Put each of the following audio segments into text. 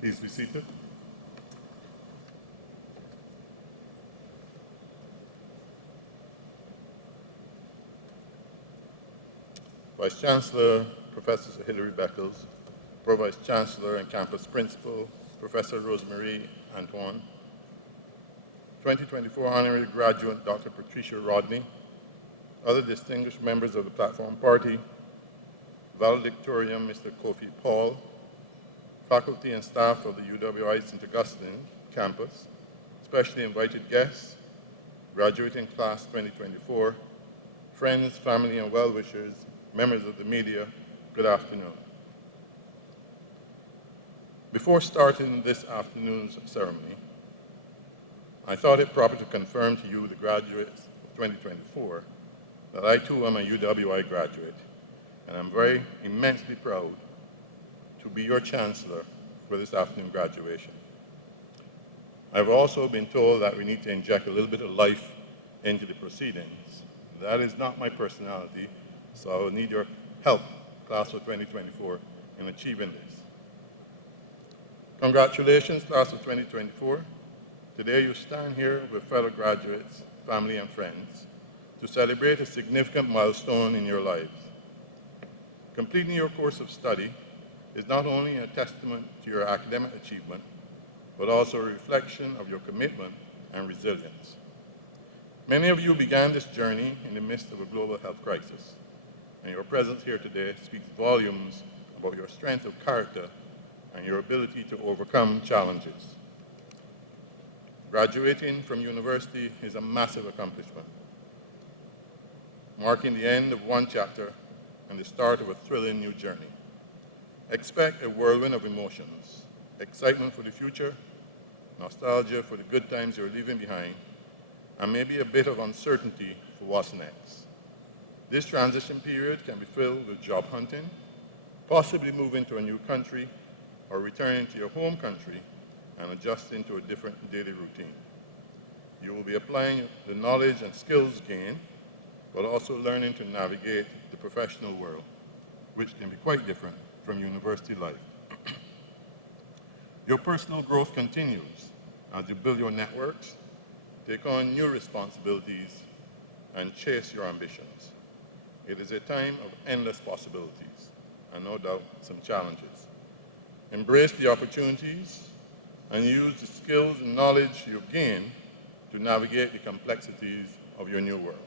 Please be seated. Vice Chancellor, Professor Hilary Beckles, Pro-Vice Chancellor and Campus Principal, Professor Rosemary Antoine, 2024 Honorary Graduate Dr. Patricia Rodney, other distinguished members of the Platform Party, Valedictorian Mr. Kofi Paul, faculty and staff of the UWI St Augustine campus, specially invited guests, graduating class 2024, friends, family, and well-wishers, members of the media, good afternoon. Before starting this afternoon's ceremony, I thought it proper to confirm to you, the graduates of 2024, that I too am a UWI graduate, and I'm very immensely proud to be your chancellor for this afternoon graduation. I've also been told that we need to inject a little bit of life into the proceedings. That is not my personality, so I will need your help, class of 2024, in achieving this. Congratulations, class of 2024. Today you stand here with fellow graduates, family, and friends to celebrate a significant milestone in your lives. Completing your course of study is not only a testament to your academic achievement, but also a reflection of your commitment and resilience. Many of you began this journey in the midst of a global health crisis, and your presence here today speaks volumes about your strength of character and your ability to overcome challenges. Graduating from university is a massive accomplishment, marking the end of one chapter and the start of a thrilling new journey. Expect a whirlwind of emotions, excitement for the future, nostalgia for the good times you're leaving behind, and maybe a bit of uncertainty for what's next. This transition period can be filled with job hunting, possibly moving to a new country, or returning to your home country and adjusting to a different daily routine. You will be applying the knowledge and skills gained, but also learning to navigate the professional world, which can be quite different from university life. Your personal growth continues as you build your networks, take on new responsibilities, and chase your ambitions. It is a time of endless possibilities, and no doubt some challenges. Embrace the opportunities and use the skills and knowledge you've gained to navigate the complexities of your new world.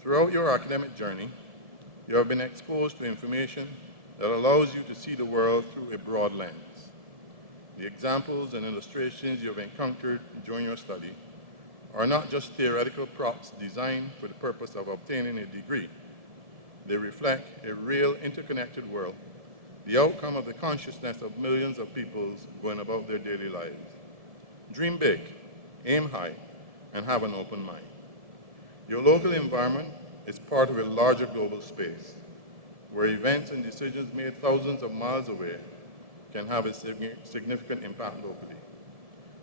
Throughout your academic journey, you have been exposed to information that allows you to see the world through a broad lens. The examples and illustrations you have encountered during your study are not just theoretical props designed for the purpose of obtaining a degree. They reflect a real interconnected world, the outcome of the consciousness of millions of people going about their daily lives. Dream big, aim high, and have an open mind. Your local environment is part of a larger global space, where events and decisions made thousands of miles away can have a significant impact locally.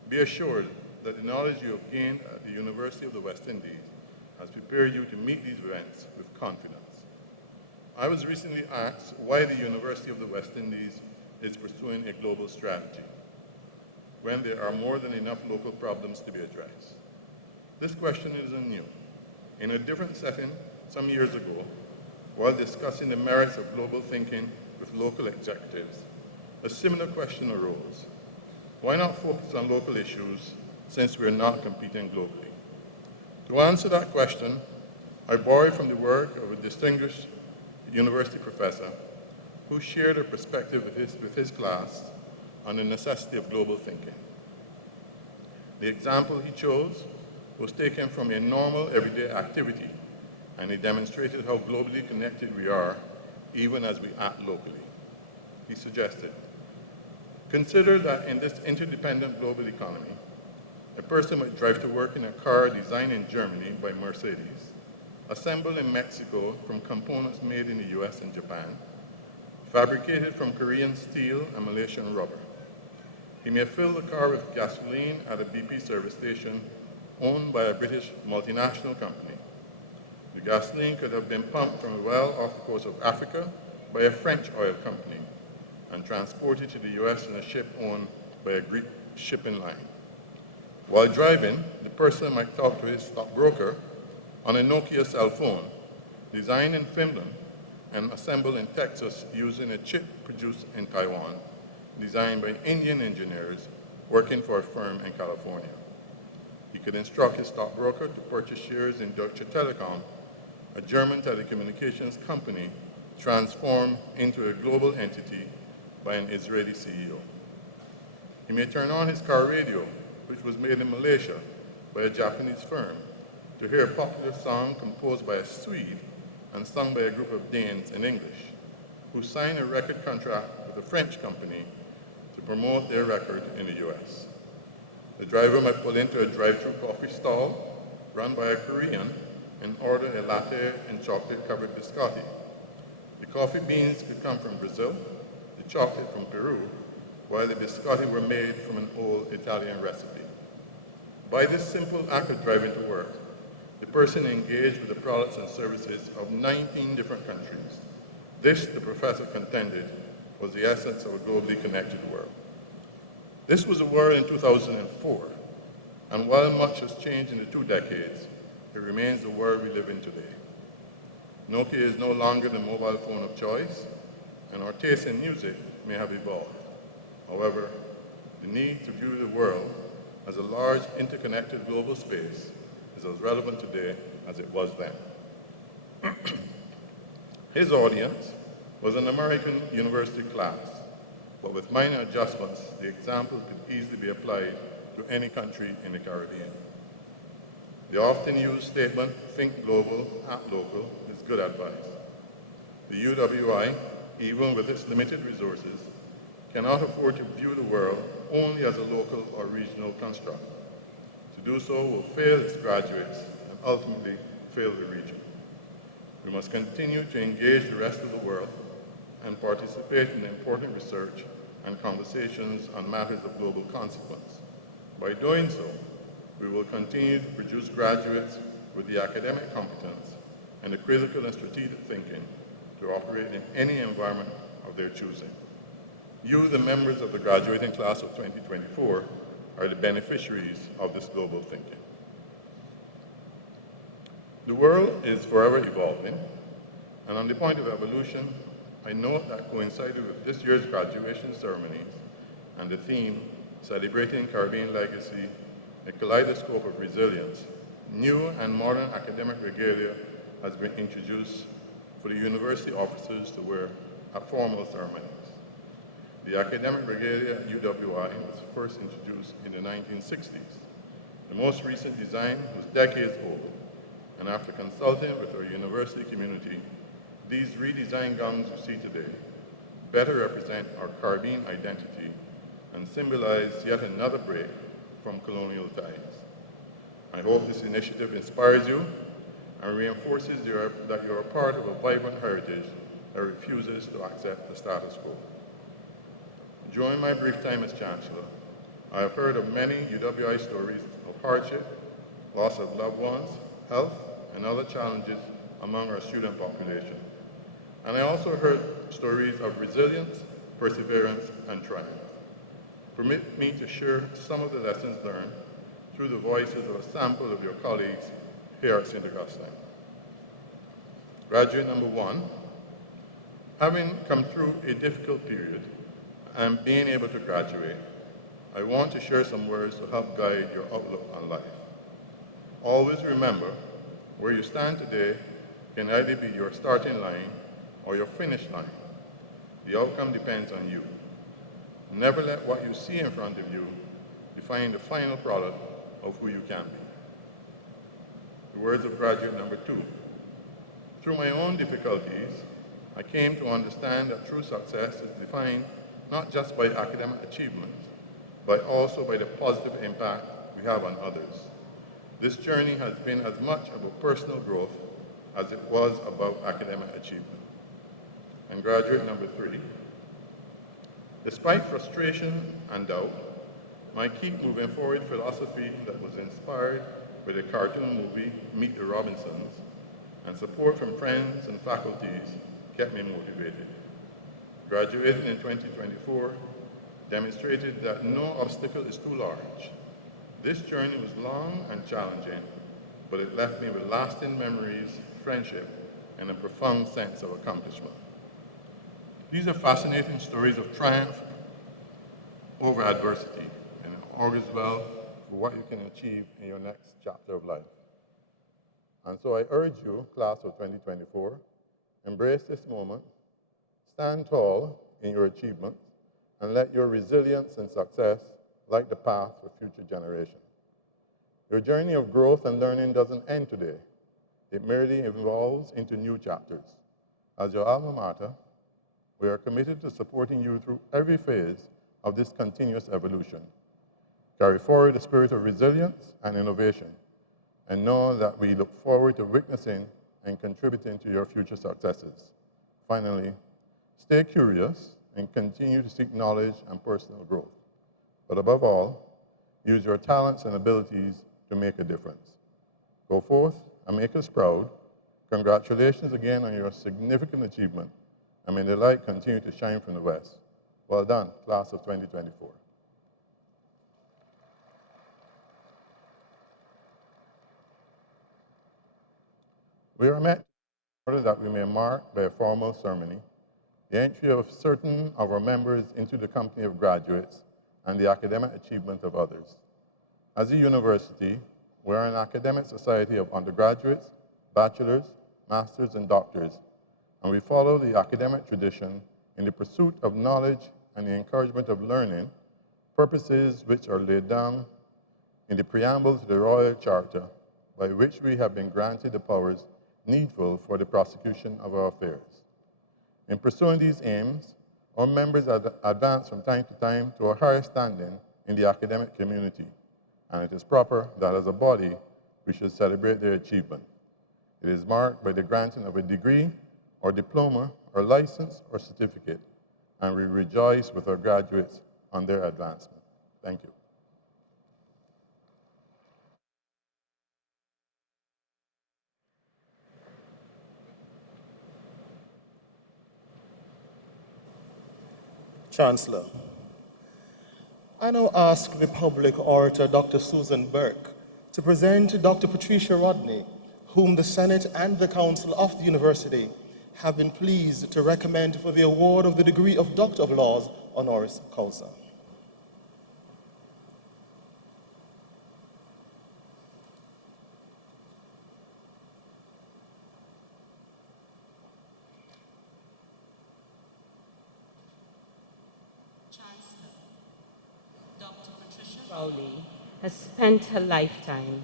Be assured that the knowledge you have gained at the University of the West Indies has prepared you to meet these events with confidence. I was recently asked why the University of the West Indies is pursuing a global strategy when there are more than enough local problems to be addressed. This question isn't new. In a different setting some years ago, while discussing the merits of global thinking with local executives, a similar question arose. Why not focus on local issues since we're not competing globally? To answer that question, I borrowed from the work of a distinguished university professor who shared a perspective with his class on the necessity of global thinking. The example he chose was taken from a normal everyday activity, and he demonstrated how globally connected we are even as we act locally. He suggested, consider that in this interdependent global economy, a person might drive to work in a car designed in Germany by Mercedes, assembled in Mexico from components made in the US and Japan, fabricated from Korean steel and Malaysian rubber. He may fill the car with gasoline at a BP service station owned by a British multinational company. The gasoline could have been pumped from a well off the coast of Africa by a French oil company, and transported to the US in a ship owned by a Greek shipping line. While driving, the person might talk to his stockbroker on a Nokia cell phone, designed in Finland and assembled in Texas using a chip produced in Taiwan, designed by Indian engineers working for a firm in California. He could instruct his stockbroker to purchase shares in Deutsche Telekom, a German telecommunications company transformed into a global entity by an Israeli CEO. He may turn on his car radio, which was made in Malaysia by a Japanese firm, to hear a popular song composed by a Swede and sung by a group of Danes in English, who signed a record contract with a French company to promote their record in the US. The driver might pull into a drive-through coffee stall run by a Korean and order a latte and chocolate-covered biscotti. The coffee beans could come from Brazil, the chocolate from Peru, while the biscotti were made from an old Italian recipe. By this simple act of driving to work, the person engaged with the products and services of 19 different countries. This, the professor contended, was the essence of a globally connected world. This was a world in 2004, and while much has changed in the 2 decades, it remains the world we live in today. Nokia is no longer the mobile phone of choice, and our taste in music may have evolved. However, the need to view the world as a large, interconnected global space is as relevant today as it was then. His audience was an American university class, but with minor adjustments, the example could easily be applied to any country in the Caribbean. The often used statement, think global, act local, is good advice. The UWI, even with its limited resources, cannot afford to view the world only as a local or regional construct. To do so will fail its graduates and ultimately fail the region. We must continue to engage the rest of the world and participate in important research and conversations on matters of global consequence. By doing so, we will continue to produce graduates with the academic competence and the critical and strategic thinking to operate in any environment of their choosing. You, the members of the graduating class of 2024, are the beneficiaries of this global thinking. The world is forever evolving, and on the point of evolution, I note that coincided with this year's graduation ceremonies and the theme, Celebrating Caribbean Legacy, a kaleidoscope of resilience, new and modern academic regalia has been introduced for the university officers to wear at formal ceremonies. The academic regalia at UWI was first introduced in the 1960s. The most recent design was decades old, and after consulting with our university community, these redesigned gowns you see today better represent our Caribbean identity and symbolize yet another break from colonial ties. I hope this initiative inspires you and reinforces that you're a part of a vibrant heritage that refuses to accept the status quo. During my brief time as Chancellor, I have heard of many UWI stories of hardship, loss of loved ones, health, and other challenges among our student population. And I also heard stories of resilience, perseverance, and triumph. Permit me to share some of the lessons learned through the voices of a sample of your colleagues here at St. Augustine. Graduate number 1, having come through a difficult period and being able to graduate, I want to share some words to help guide your outlook on life. Always remember, where you stand today can either be your starting line or your finish line. The outcome depends on you. Never let what you see in front of you define the final product of who you can be. The words of graduate number 2. Through my own difficulties, I came to understand that true success is defined not just by academic achievement, but also by the positive impact we have on others. This journey has been as much about personal growth as it was about academic achievement. And graduate number 3. Despite frustration and doubt, my Keep Moving Forward philosophy that was inspired by the cartoon movie Meet the Robinsons and support from friends and faculties kept me motivated. Graduating in 2024 demonstrated that no obstacle is too large. This journey was long and challenging, but it left me with lasting memories, friendship, and a profound sense of accomplishment. These are fascinating stories of triumph over adversity, and it augurs well for what you can achieve in your next chapter of life. And so I urge you, class of 2024, embrace this moment, stand tall in your achievements, and let your resilience and success light the path for future generations. Your journey of growth and learning doesn't end today. It merely evolves into new chapters. As your alma mater, we are committed to supporting you through every phase of this continuous evolution. Carry forward the spirit of resilience and innovation, and know that we look forward to witnessing and contributing to your future successes. Finally, stay curious and continue to seek knowledge and personal growth. But above all, use your talents and abilities to make a difference. Go forth and make us proud. Congratulations again on your significant achievement, and may the light continue to shine from the west. Well done, class of 2024. We are met in order that we may mark by a formal ceremony the entry of certain of our members into the company of graduates and the academic achievement of others. As a university, we are an academic society of undergraduates, bachelors, masters, and doctors, and we follow the academic tradition in the pursuit of knowledge and the encouragement of learning, purposes which are laid down in the preamble to the Royal Charter, by which we have been granted the powers needful for the prosecution of our affairs. In pursuing these aims, our members advance from time to time to a higher standing in the academic community, and it is proper that as a body, we should celebrate their achievement. It is marked by the granting of a degree or diploma or license or certificate, and we rejoice with our graduates on their advancement. Thank you. Chancellor, I now ask the public orator, Dr. Susan Burke, to present Dr. Patricia Rodney, whom the Senate and the Council of the University have been pleased to recommend for the award of the degree of Doctor of Laws honoris causa. Rowley has spent her lifetime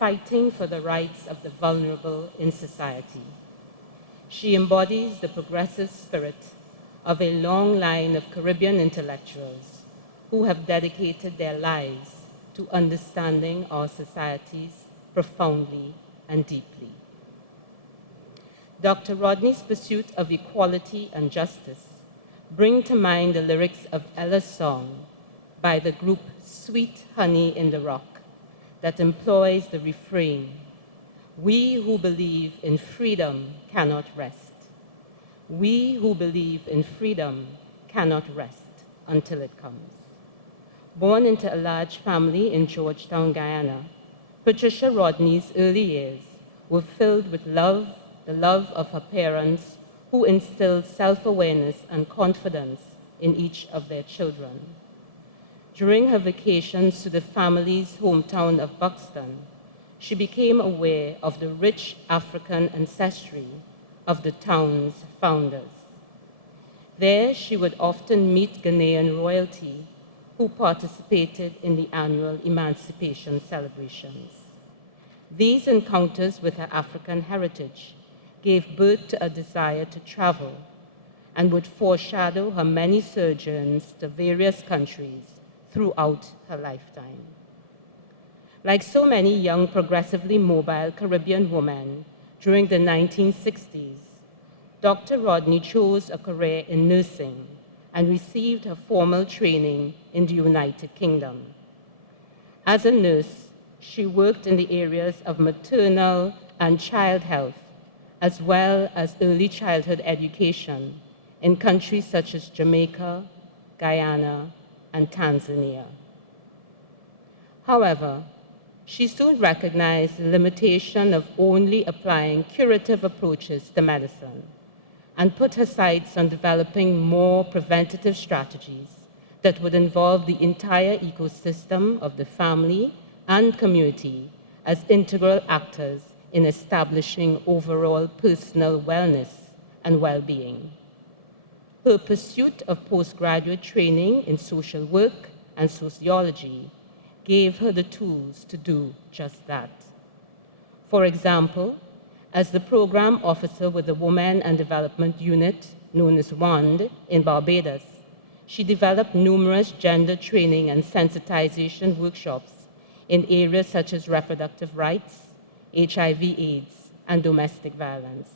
fighting for the rights of the vulnerable in society. She embodies the progressive spirit of a long line of Caribbean intellectuals who have dedicated their lives to understanding our societies profoundly and deeply. Dr. Rodney's pursuit of equality and justice bring to mind the lyrics of Ella's song by the group Sweet Honey in the Rock that employs the refrain, "We who believe in freedom cannot rest. We who believe in freedom cannot rest until it comes." Born into a large family in Georgetown, Guyana, Patricia Rodney's early years were filled with love, the love of her parents, who instilled self-awareness and confidence in each of their children. During her vacations to the family's hometown of Buxton, she became aware of the rich African ancestry of the town's founders. There, she would often meet Ghanaian royalty who participated in the annual emancipation celebrations. These encounters with her African heritage gave birth to a desire to travel and would foreshadow her many sojourns to various countries throughout her lifetime. Like so many young, progressively mobile Caribbean women during the 1960s, Dr. Rodney chose a career in nursing and received her formal training in the United Kingdom. As a nurse, she worked in the areas of maternal and child health, as well as early childhood education in countries such as Jamaica, Guyana, and Tanzania. However, she soon recognized the limitation of only applying curative approaches to medicine and put her sights on developing more preventative strategies that would involve the entire ecosystem of the family and community as integral actors in establishing overall personal wellness and well-being. Her pursuit of postgraduate training in social work and sociology gave her the tools to do just that. For example, as the program officer with the Women and Development Unit, known as WAND, in Barbados, she developed numerous gender training and sensitization workshops in areas such as reproductive rights, HIV/AIDS, and domestic violence.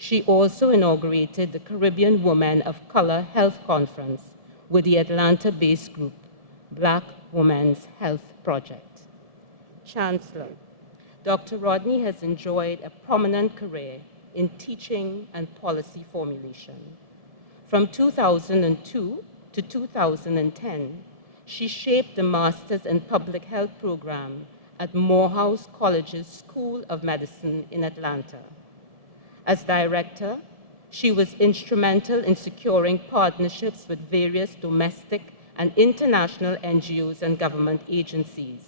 She also inaugurated the Caribbean Women of Color Health Conference with the Atlanta-based group, Black Women's Health Project. Chancellor, Dr. Rodney has enjoyed a prominent career in teaching and policy formulation. From 2002 to 2010, she shaped the Masters in Public Health program at Morehouse College's School of Medicine in Atlanta. As director, she was instrumental in securing partnerships with various domestic and international NGOs and government agencies,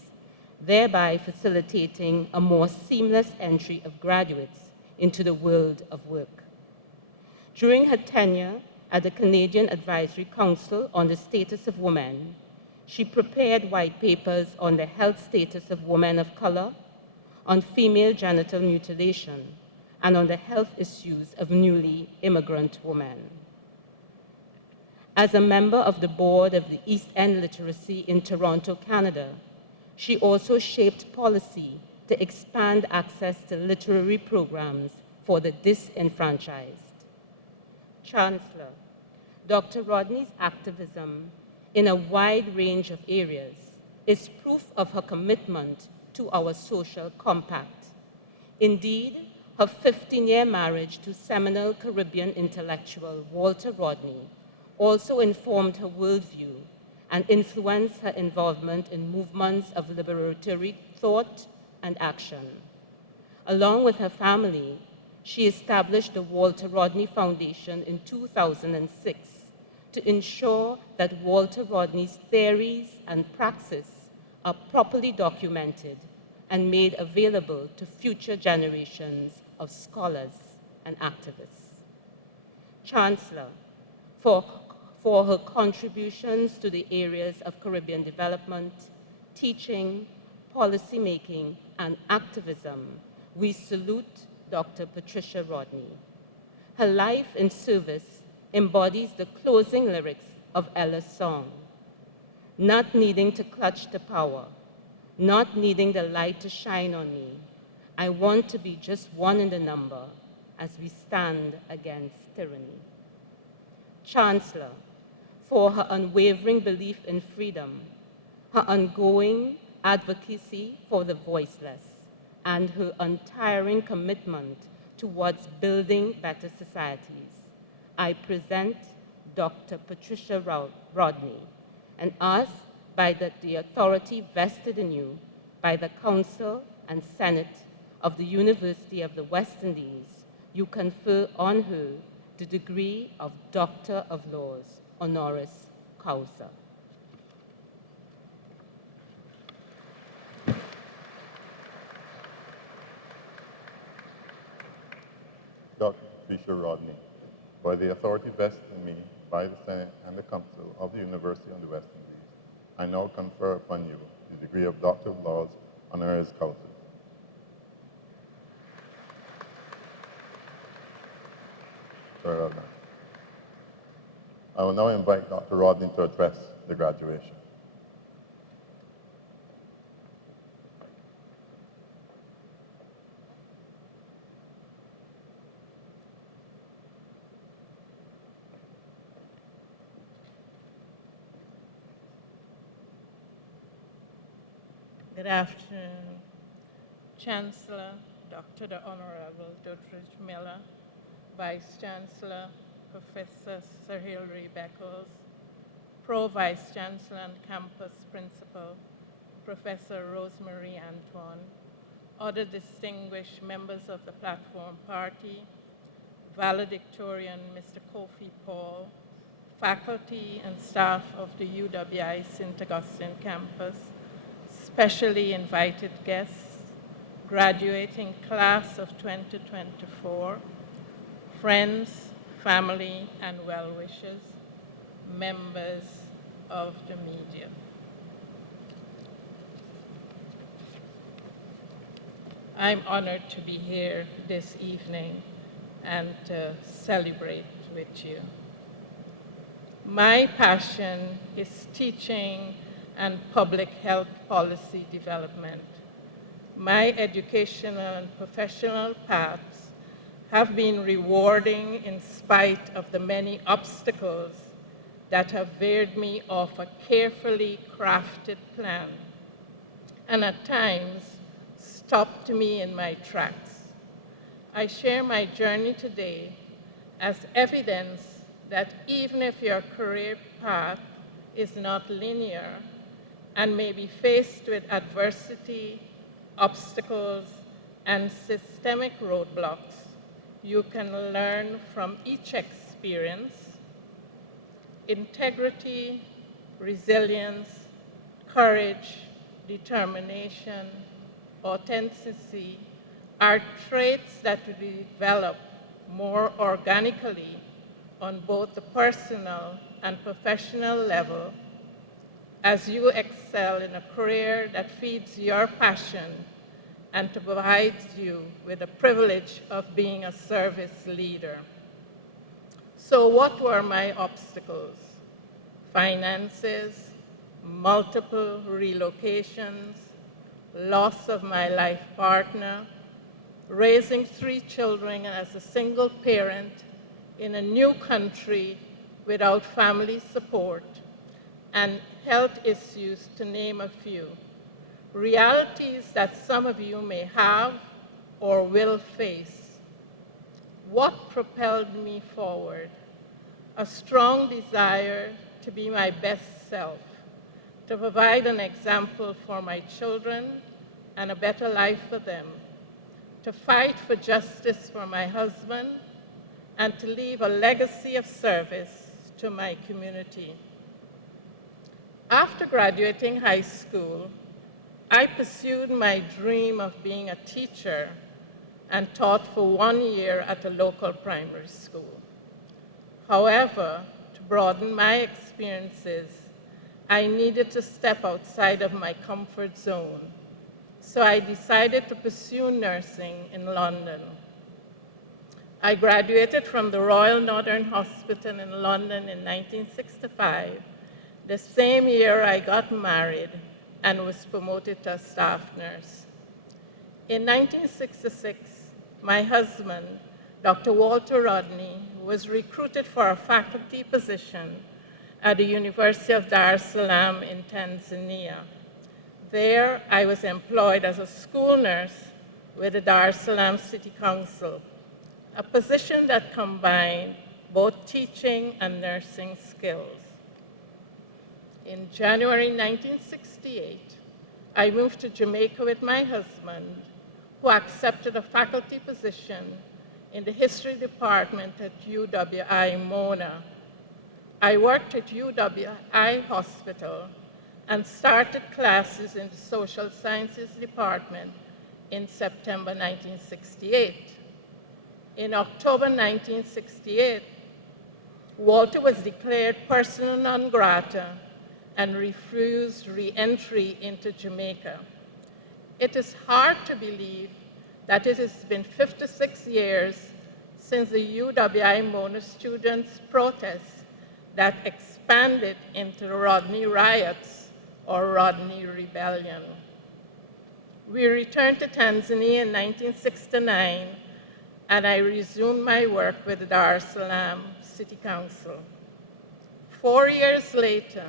thereby facilitating a more seamless entry of graduates into the world of work. During her tenure at the Canadian Advisory Council on the Status of Women, she prepared white papers on the health status of women of color, on female genital mutilation, and on the health issues of newly immigrant women. As a member of the board of the East End Literacy in Toronto, Canada, she also shaped policy to expand access to literary programs for the disenfranchised. Chancellor, Dr. Rodney's activism in a wide range of areas is proof of her commitment to our social compact. Indeed, her 15-year marriage to seminal Caribbean intellectual Walter Rodney also informed her worldview and influenced her involvement in movements of liberatory thought and action. Along with her family, she established the Walter Rodney Foundation in 2006 to ensure that Walter Rodney's theories and praxis are properly documented and made available to future generations of scholars and activists. Chancellor, for her contributions to the areas of Caribbean development, teaching, policymaking, and activism, we salute Dr. Patricia Rodney. Her life in service embodies the closing lyrics of Ella's song: not needing to clutch the power, not needing the light to shine on me. I want to be just one in the number as we stand against tyranny. Chancellor, for her unwavering belief in freedom, her ongoing advocacy for the voiceless, and her untiring commitment towards building better societies, I present Dr. Patricia Rodney and ask by the authority vested in you by the Council and Senate of the University of the West Indies, you confer on her the degree of Doctor of Laws, honoris causa. Dr. Patricia Rodney, by the authority vested in me by the Senate and the Council of the University of the West Indies, I now confer upon you the degree of Doctor of Laws, honoris causa. Very well done. I will now invite Dr. Rodney to address the graduation. Good afternoon, Chancellor, Dr. the Honorable Doddridge Miller, Vice Chancellor, Professor Sir Hilary Beckles, Pro Vice Chancellor and Campus Principal, Professor Rosemary Antoine, other distinguished members of the Platform Party, valedictorian Mr. Kofi Paul, faculty and staff of the UWI St Augustine campus, specially invited guests, graduating class of 2024, friends, family, and well-wishers, members of the media. I'm honored to be here this evening and to celebrate with you. My passion is teaching and public health policy development. My educational and professional paths have been rewarding in spite of the many obstacles that have veered me off a carefully crafted plan and at times stopped me in my tracks. I share my journey today as evidence that even if your career path is not linear and may be faced with adversity, obstacles, and systemic roadblocks, you can learn from each experience. Integrity, resilience, courage, determination, authenticity are traits that will develop more organically on both the personal and professional level as you excel in a career that feeds your passion and provides you with the privilege of being a service leader. So what were my obstacles? Finances, multiple relocations, loss of my life partner, raising 3 children as a single parent in a new country without family support, and health issues, to name a few. Realities that some of you may have or will face. What propelled me forward? A strong desire to be my best self, to provide an example for my children and a better life for them, to fight for justice for my husband, and to leave a legacy of service to my community. After graduating high school, I pursued my dream of being a teacher and taught for 1 year at a local primary school. However, to broaden my experiences, I needed to step outside of my comfort zone. So I decided to pursue nursing in London. I graduated from the Royal Northern Hospital in London in 1965, the same year I got married and was promoted to a staff nurse. In 1966, my husband, Dr. Walter Rodney, was recruited for a faculty position at the University of Dar es Salaam in Tanzania. There, I was employed as a school nurse with the Dar es Salaam City Council, a position that combined both teaching and nursing skills. In January 1968, I moved to Jamaica with my husband, who accepted a faculty position in the history department at UWI Mona. I worked at UWI Hospital and started classes in the social sciences department in September 1968. In October 1968, Walter was declared persona non grata and refused re-entry into Jamaica. It is hard to believe that it has been 56 years since the UWI Mona students' protests that expanded into the Rodney riots or Rodney Rebellion. We returned to Tanzania in 1969, and I resumed my work with the Dar es Salaam City Council. 4 years later,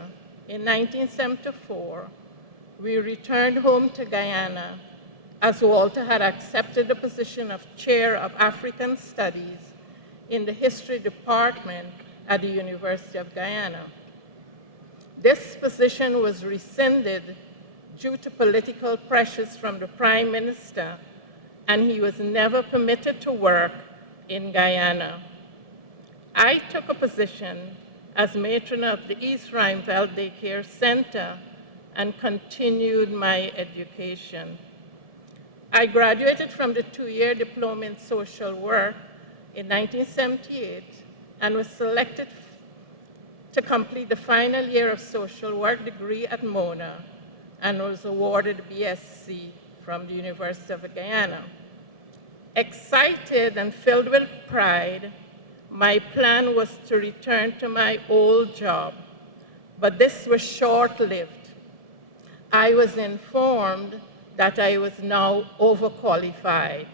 in 1974, we returned home to Guyana as Walter had accepted the position of Chair of African Studies in the history department at the University of Guyana. This position was rescinded due to political pressures from the Prime Minister, and he was never permitted to work in Guyana. I took a position as matron of the East Rheinfeld Daycare Center and continued my education. I graduated from the two-year diploma in social work in 1978 and was selected to complete the final year of social work degree at Mona and was awarded a BSc from the University of Guyana. Excited and filled with pride, my plan was to return to my old job, but this was short-lived. I was informed that I was now overqualified.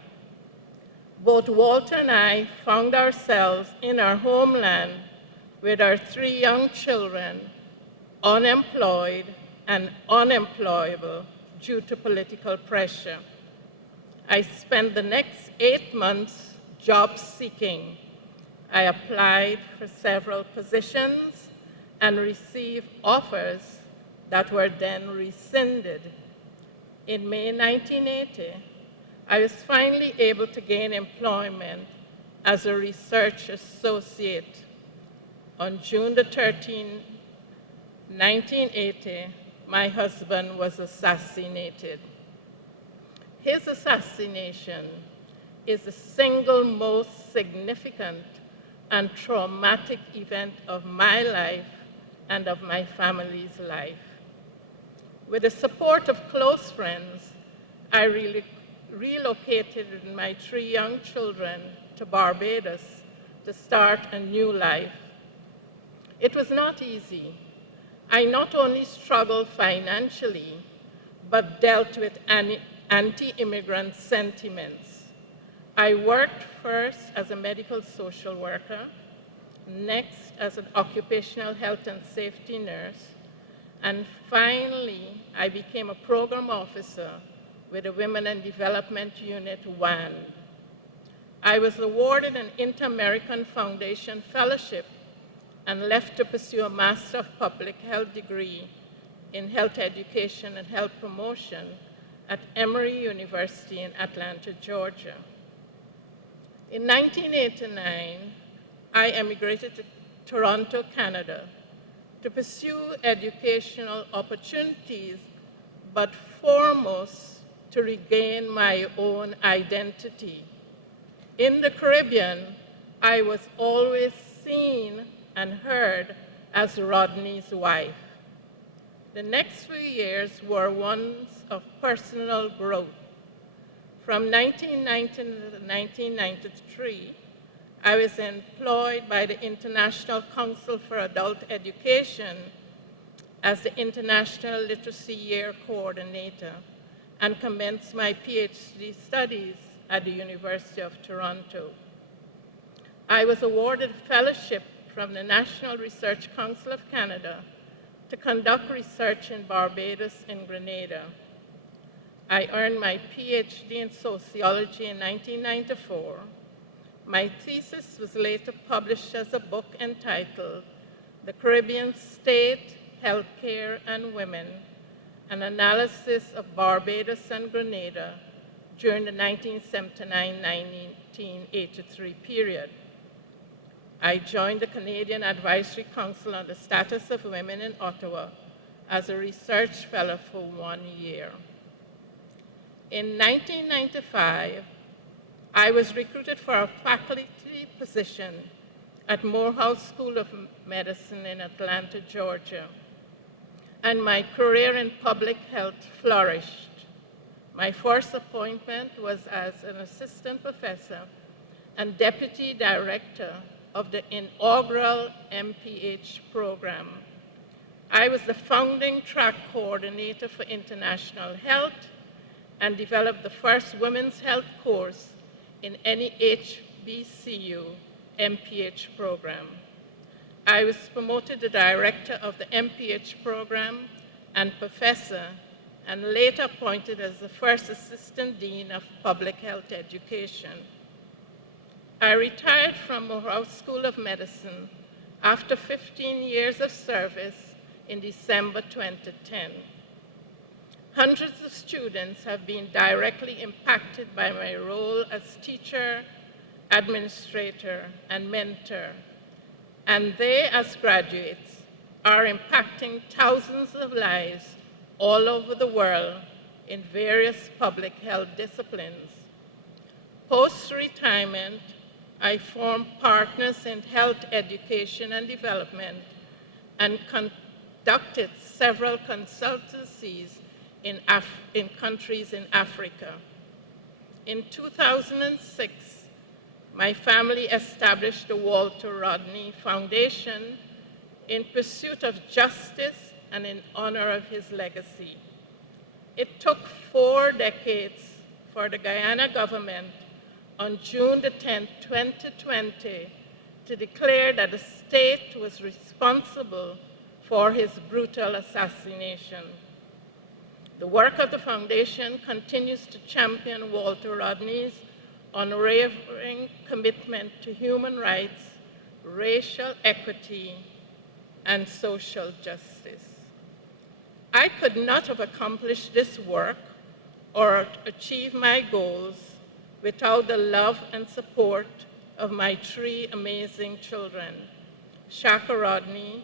Both Walter and I found ourselves in our homeland with our 3 young children, unemployed and unemployable due to political pressure. I spent the next 8 months job seeking. I applied for several positions and received offers that were then rescinded. In May 1980, I was finally able to gain employment as a research associate. On June the 13th, 1980, my husband was assassinated. His assassination is the single most significant and traumatic event of my life and of my family's life. With the support of close friends, I relocated with my 3 young children to Barbados to start a new life. It was not easy. I not only struggled financially, but dealt with anti-immigrant sentiments. I worked first as a medical social worker, next as an occupational health and safety nurse, and finally, I became a program officer with the Women and Development Unit 1. I was awarded an Inter-American Foundation Fellowship and left to pursue a Master of Public Health degree in Health Education and Health Promotion at Emory University in Atlanta, Georgia. In 1989, I emigrated to Toronto, Canada, to pursue educational opportunities, but foremost to regain my own identity. In the Caribbean, I was always seen and heard as Rodney's wife. The next few years were ones of personal growth. From 1990 to 1993, I was employed by the International Council for Adult Education as the International Literacy Year Coordinator and commenced my PhD studies at the University of Toronto. I was awarded a fellowship from the National Research Council of Canada to conduct research in Barbados and Grenada. I earned my PhD in sociology in 1994. My thesis was later published as a book entitled The Caribbean State, Healthcare, and Women, an analysis of Barbados and Grenada during the 1979-1983 period. I joined the Canadian Advisory Council on the Status of Women in Ottawa as a research fellow for 1 year. In 1995, I was recruited for a faculty position at Morehouse School of Medicine in Atlanta, Georgia, and my career in public health flourished. My first appointment was as an assistant professor and deputy director of the inaugural MPH program. I was the founding track coordinator for international health and developed the first women's health course in any HBCU MPH program. I was promoted to director of the MPH program and professor, and later appointed as the first assistant dean of public health education. I retired from Morehouse School of Medicine after 15 years of service in December 2010. Hundreds of students have been directly impacted by my role as teacher, administrator, and mentor, and they, as graduates, are impacting thousands of lives all over the world in various public health disciplines. Post-retirement, I formed partners in health education and development and conducted several consultancies in countries in Africa. In 2006, my family established the Walter Rodney Foundation in pursuit of justice and in honor of his legacy. It took 4 decades for the Guyana government on June the 10th, 2020, to declare that the state was responsible for his brutal assassination. The work of the foundation continues to champion Walter Rodney's unwavering commitment to human rights, racial equity, and social justice. I could not have accomplished this work or achieved my goals without the love and support of my 3 amazing children, Shaka Rodney,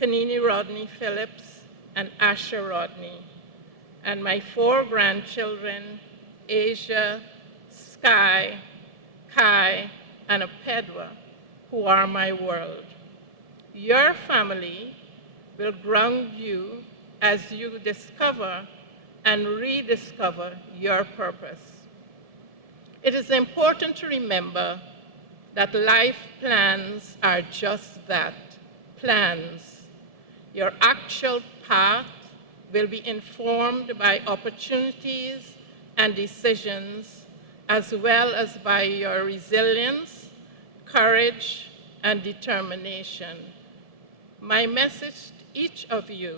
Kanini Rodney Phillips, and Asha Rodney, and my 4 grandchildren, Asia, Sky, Kai, and Apedwa, who are my world. Your family will ground you as you discover and rediscover your purpose. It is important to remember that life plans are just that, plans. Your actual path will be informed by opportunities and decisions, as well as by your resilience, courage, and determination. My message to each of you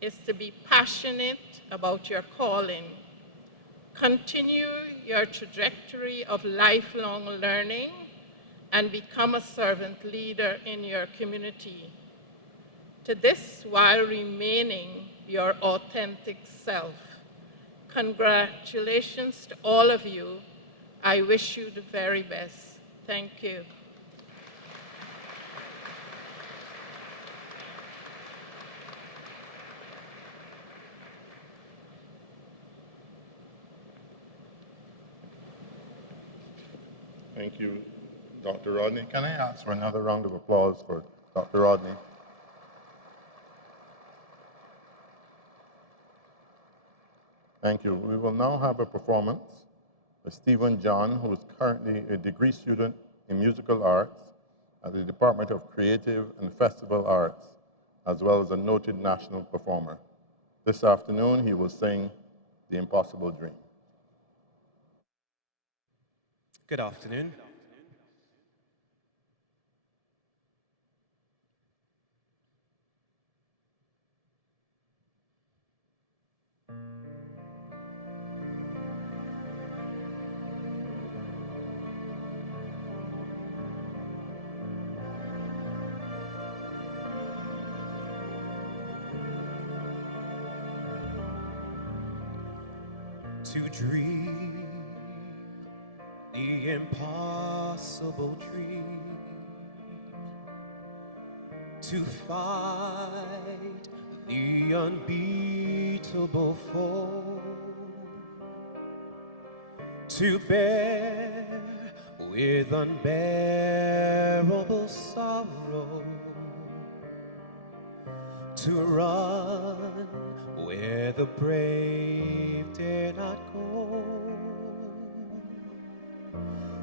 is to be passionate about your calling. Continue your trajectory of lifelong learning and become a servant leader in your community. To this, while remaining your authentic self. Congratulations to all of you. I wish you the very best. Thank you. Thank you, Dr. Rodney. Can I ask for another round of applause for Dr. Rodney? Thank you. We will now have a performance by Stephen John, who is currently a degree student in musical arts at the Department of Creative and Festival Arts, as well as a noted national performer. This afternoon, he will sing The Impossible Dream. Good afternoon. To dream the impossible dream, to fight the unbeatable foe, to bear with unbearable sorrow, to run where the brave dare not go,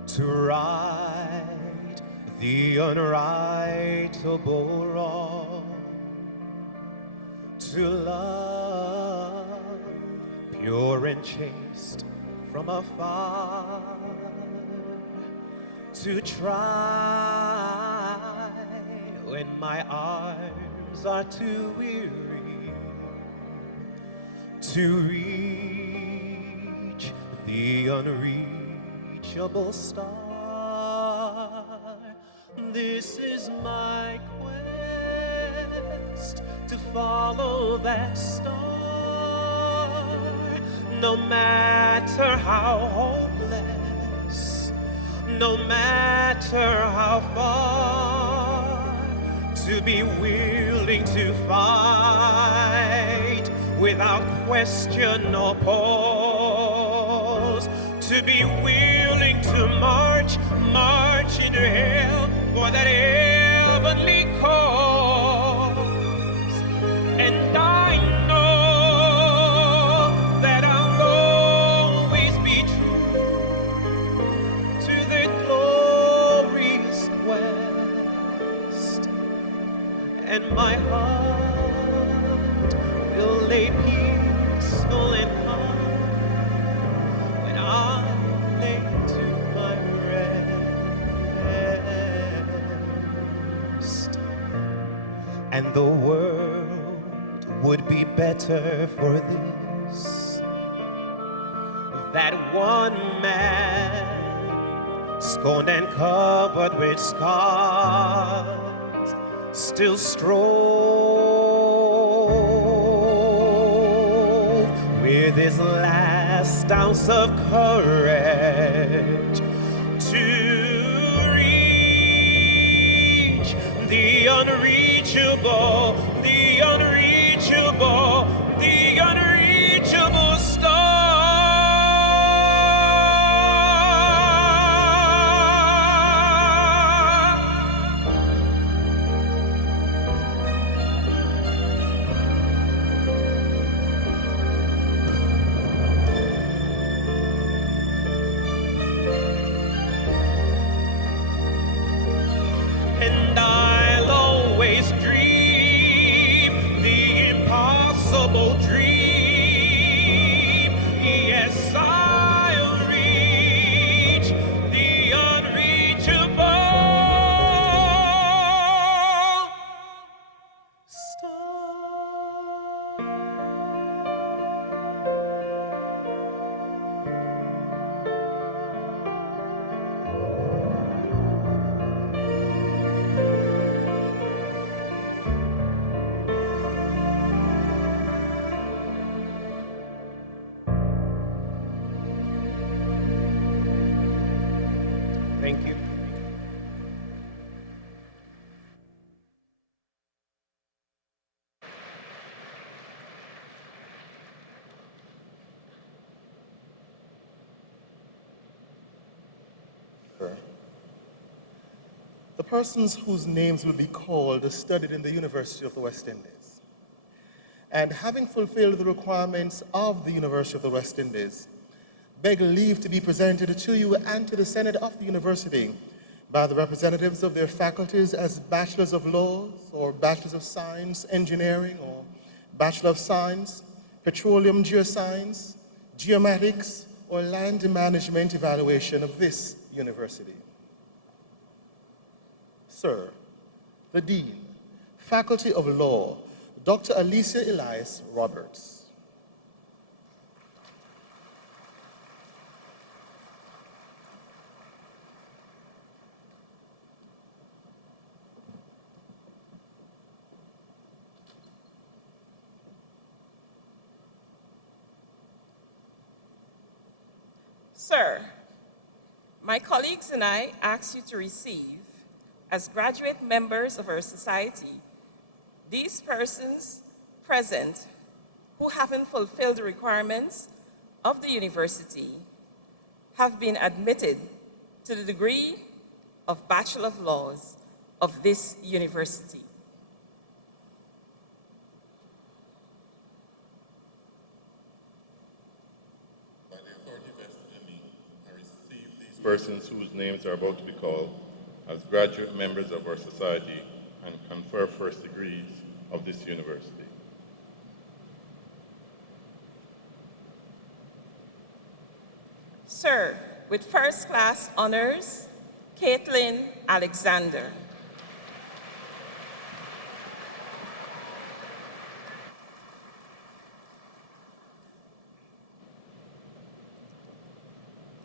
to right the unrightable wrong, to love pure and chaste from afar, to try when my arms are too weary, to reach the unreachable star, This is my quest to follow that star, no matter how hopeless, no matter how far, to be willing to fight without question or pause, to be willing to march into hell for that heavenly cause. And I know that I'll always be true to the glorious quest, and my heart will lay peaceful and calm when I lay to my rest. And the world would be better for this, that one man, scorned and covered with scars, still strove with his last ounce of courage to reach the unreachable, the unreachable, the unreachable star. And I'll always dream the impossible dream. Yes, I'll reach the unreachable star. Thank you. The persons whose names will be called studied in the University of the West Indies. And having fulfilled the requirements of the University of the West Indies, beg leave to be presented to you and to the Senate of the University by the representatives of their faculties as Bachelors of Laws or Bachelors of Science, Engineering, or Bachelor of Science, Petroleum Geoscience, Geomatics, or Land Management evaluation of this university. Sir, the Dean, Faculty of Law, Dr. Alicia Elias Roberts. Sir, my colleagues and I ask you to receive, as graduate members of our society, these persons present who haven't fulfilled the requirements of the university have been admitted to the degree of Bachelor of Laws of this university. By the authority vested in me, I receive these persons whose names are about to be called as graduate members of our society and confer first degrees of this university. Sir, with first class honors, Caitlin Alexander.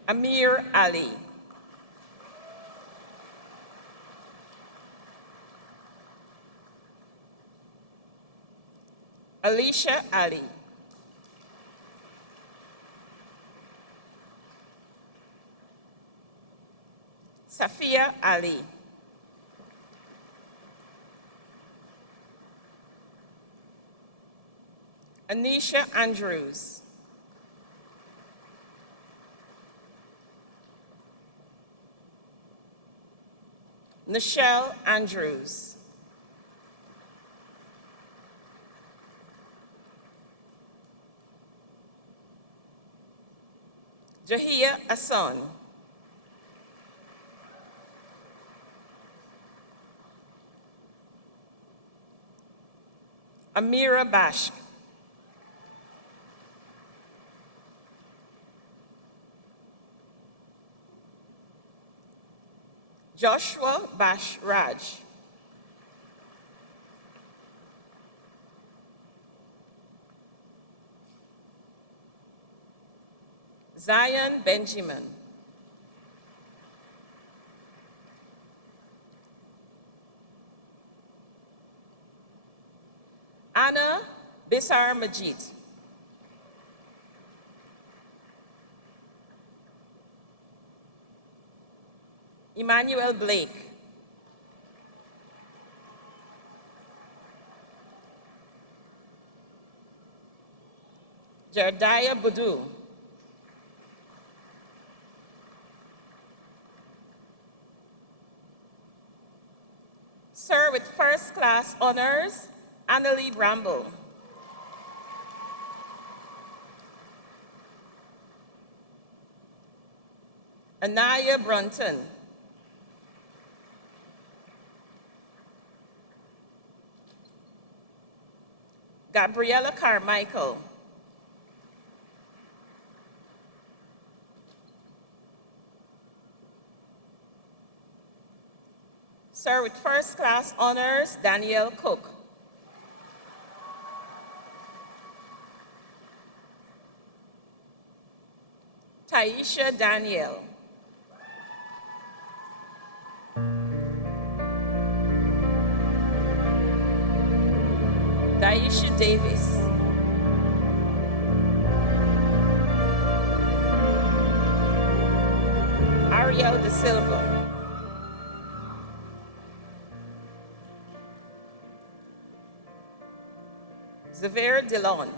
Amir Ali. Alicia Ali. Safia Ali. Anisha Andrews. Nichelle Andrews. Jahia Asson. Amira Bashk. Joshua Bash Raj. Zion Benjamin. Anna Bisar Majid. Emmanuel Blake. Jerdiah Budu. Sir with first class honors, Annalie Bramble. Anaya Brunton. Gabriella Carmichael. Sir with first class honors, Danielle Cook. Taisha Daniel. Daisha Davis. Ariel De Silva. Xavier Dillon.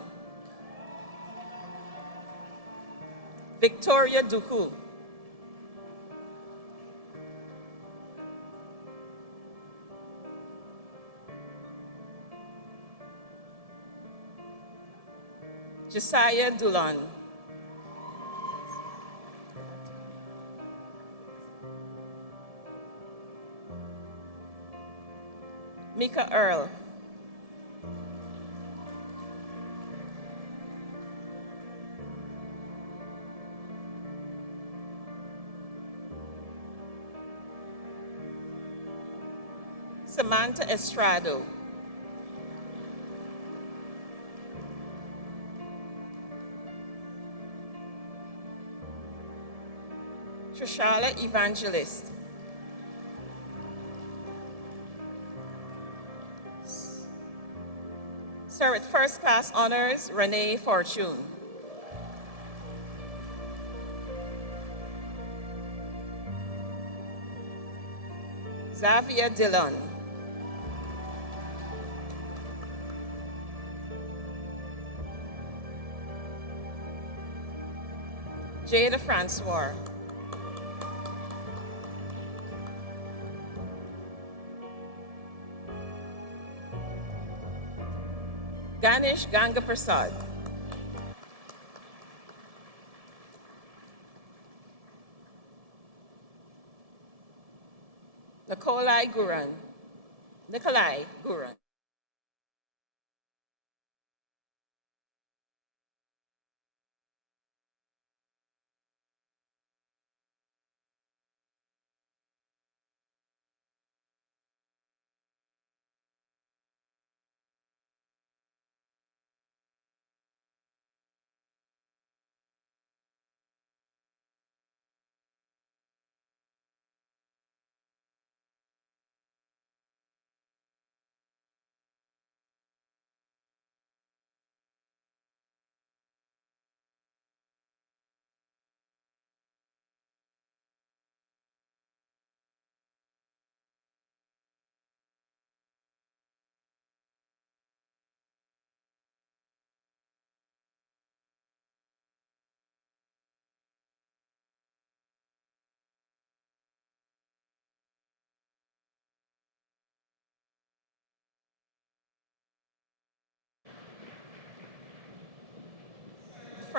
Victoria Duku. Josiah Dulon. Mika Earl. Samantha Estrado. Trishala Evangelist. Sir with first class honors, Renee Fortune. Xavier Dillon. Jada Francois. Ganesh Ganga Prasad. Nikolai Guran.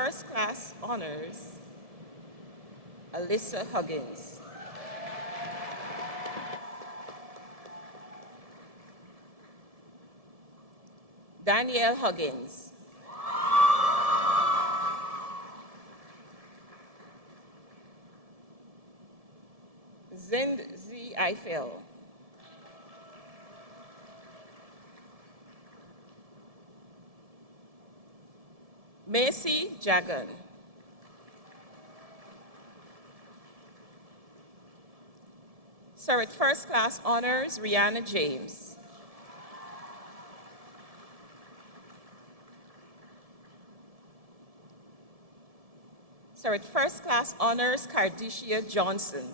first class honors, Alyssa Huggins. Danielle Huggins. Zind Z. Eiffel. Macy Jagan. Surrey First Class Honors, Rihanna James. Surrey First Class Honors, Cardicia Johnson.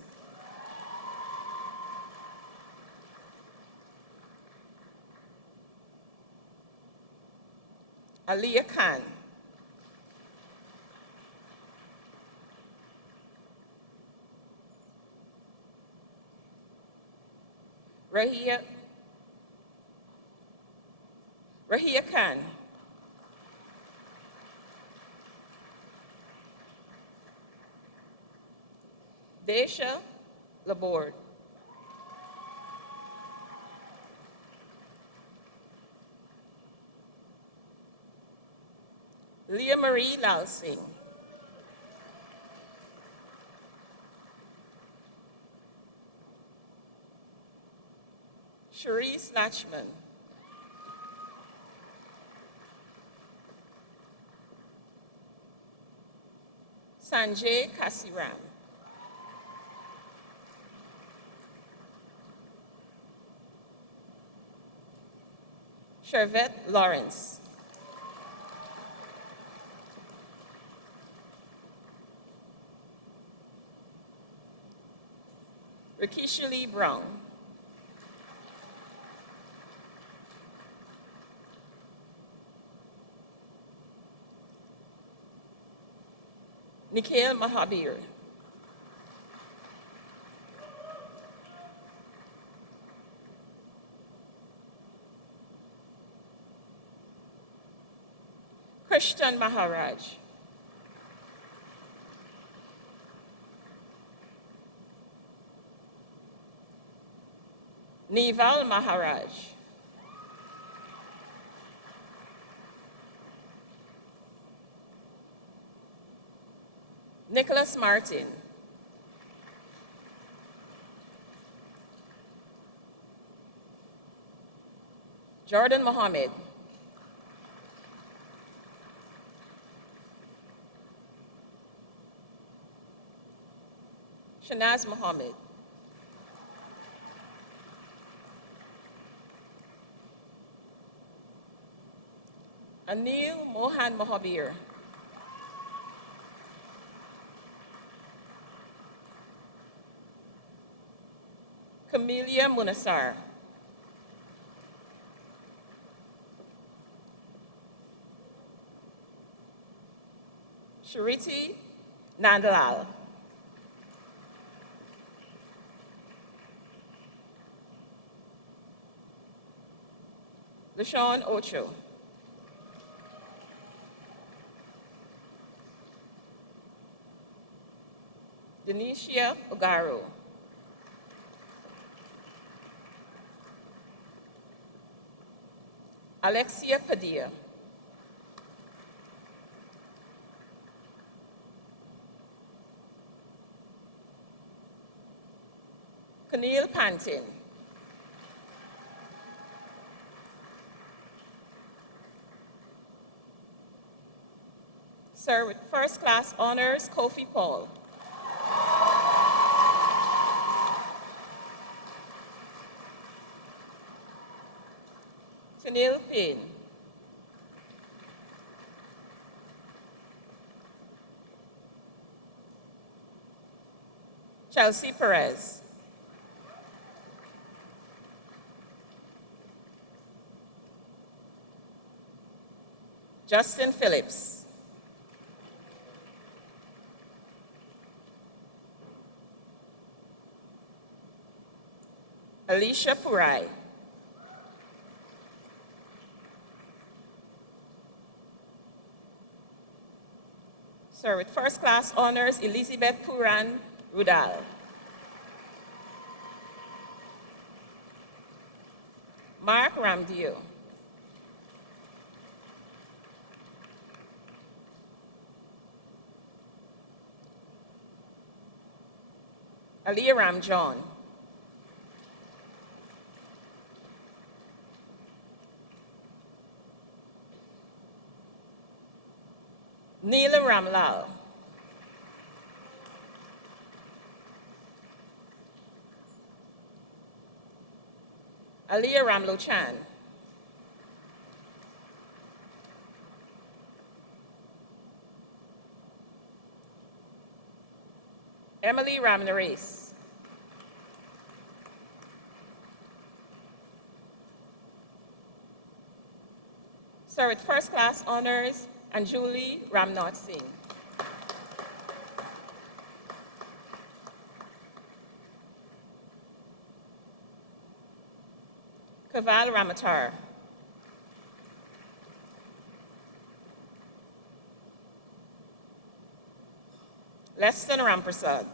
Aliyah Khan. Rahia Khan. Desha Laborde. Leah Marie Lalsing. Cherise Latchman. Sanjay Kasiram. Shervette Lawrence. Rikisha Lee Brown. Nikhil Mahabir. Christian Maharaj. Nival Maharaj. Nicholas Martin. Jordan Mohammed. Shanaz Mohammed. Anil Mohan Mohabir. Camelia Munasar. Shariti Nandalal. LaShawn Ocho. Denicia Ogaro. Alexia Padilla. Camille Pantin. Sir, with first class honors, Kofi Paul. Sunil Payne. Chelsea Perez. Justin Phillips. Alicia Purai. Sir, with first class honors, Elizabeth Puran Rudal. Mark Ramdio. Aliyah Ram John. Neela Ramlal. Aliyah Ramlochan. Emily Ramnares. Sir, with first class honors, Anjuli Ramnath Singh. Kaval Ramatar. Leston Ramprasad.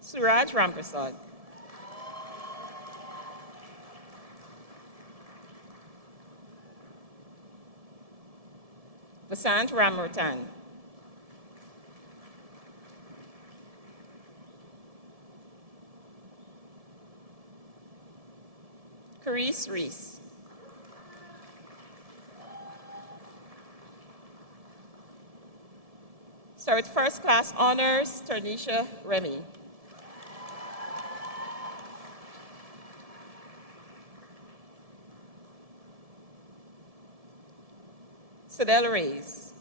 Suraj Ramprasad. Vasant Ramratan. Carice Reese. Sir, with first class honors, Ternisha Remy. Sadell Reyes.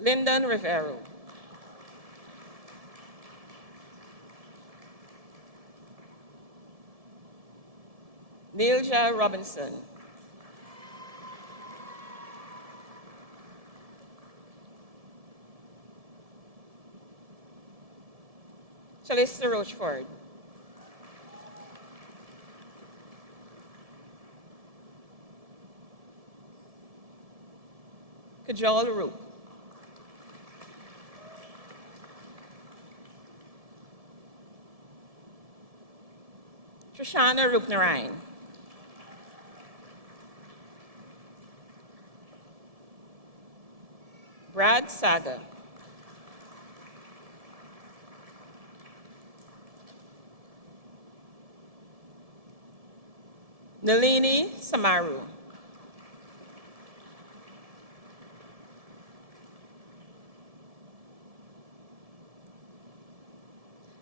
Lyndon Rivero. Neilja Robinson. Chalissa Rochford. Kajol Roop. Trishana Rupnarayan. Brad Saga. Nalini Samaru.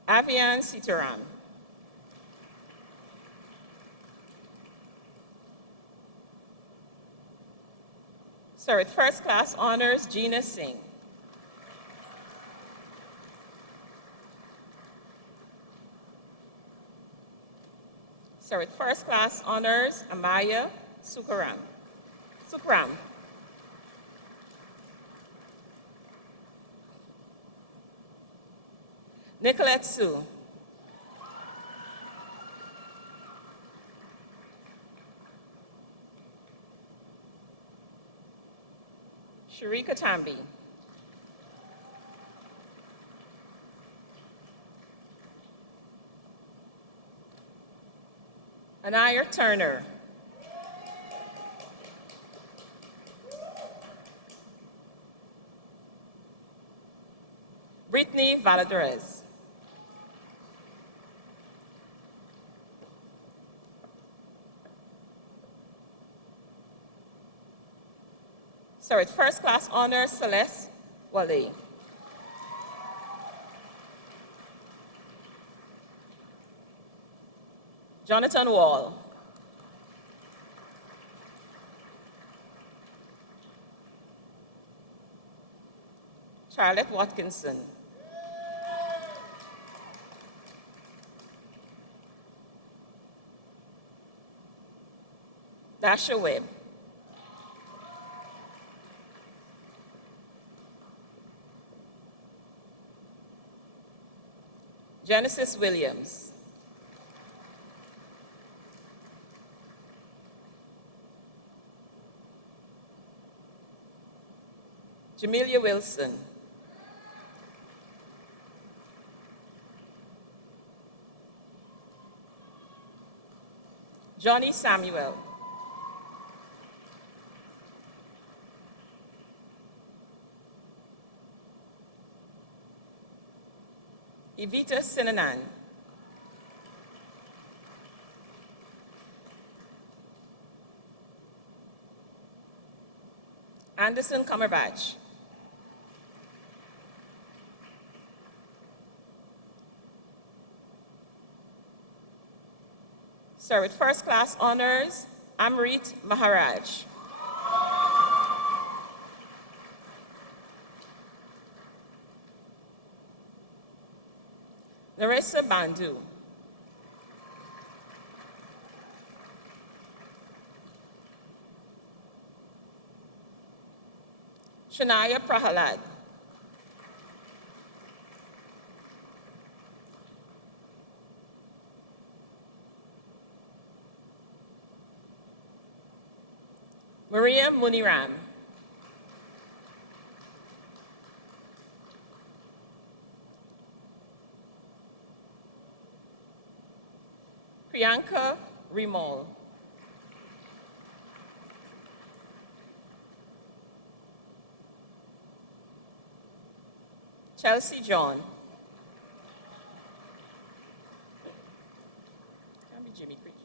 Avian Sitaram. Sir, with first class honors, Gina Singh. Sir, with first class honors, Amaya Sukram. Nicolette Sue. Sharika Tambi. Anaya Turner. Brittany Valadrez. Sir, with first class honors, Celeste Wale. Jonathan Wall. Charlotte Watkinson. Dasha Webb. Genesis Williams. Jamelia Wilson. Johnny Samuel. Evita Sinanan. Anderson Cumberbatch. Sir, with first class honors, Amrit Maharaj. Narissa Bandu. Shania Prahalad. Maria Muniram. Priyanka Rimal. Chelsea John. Can't be Jimmy Critchlow.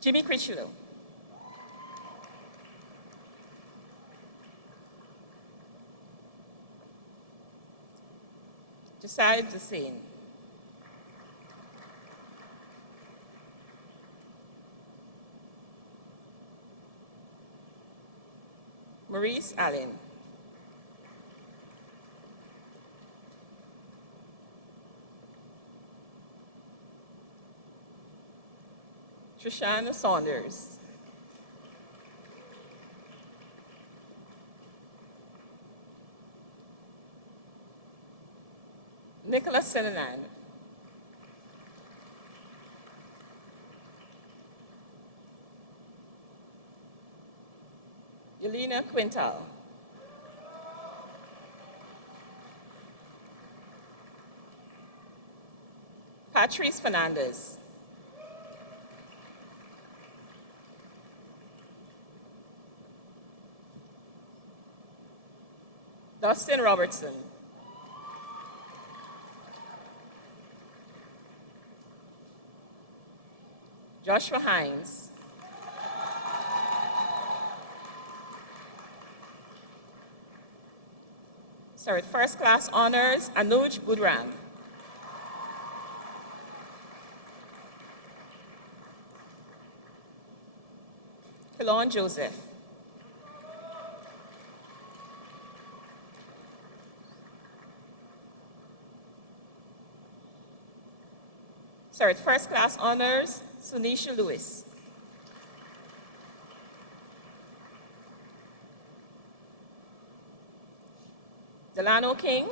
Jimmy Critchlow. Josiah Desane. Maurice Allen. Trishana Saunders. Nicholas Sinanan. Yelena Quintal. Patrice Fernandez. Dustin Robertson. Joshua Hines. Sir, with first class honors, Anuj Budram. Kilon Joseph. Sir, with first class honors, Sunisha Lewis. Delano King.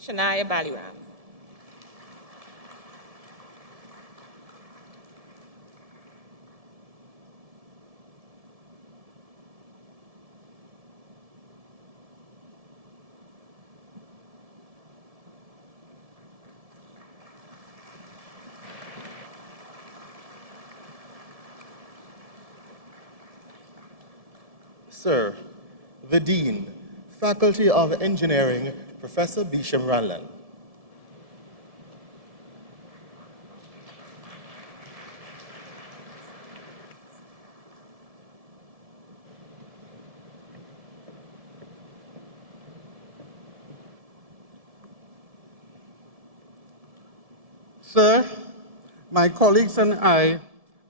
Shania Baliram. Sir, the Dean, Faculty of Engineering, Professor Bisham Ranlan. Sir, my colleagues and I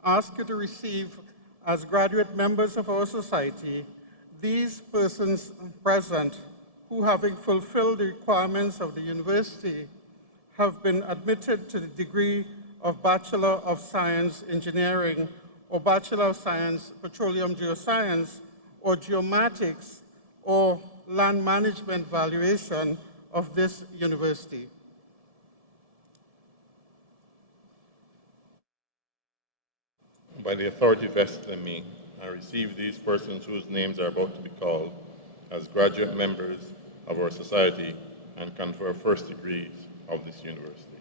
ask you to receive as graduate members of our society these persons present who, having fulfilled the requirements of the university, have been admitted to the degree of Bachelor of Science Engineering or Bachelor of Science, Petroleum Geoscience, or Geomatics, or Land Management valuation of this university. By the authority vested in me, I receive these persons whose names are about to be called as graduate members of our society and confer first degrees of this university.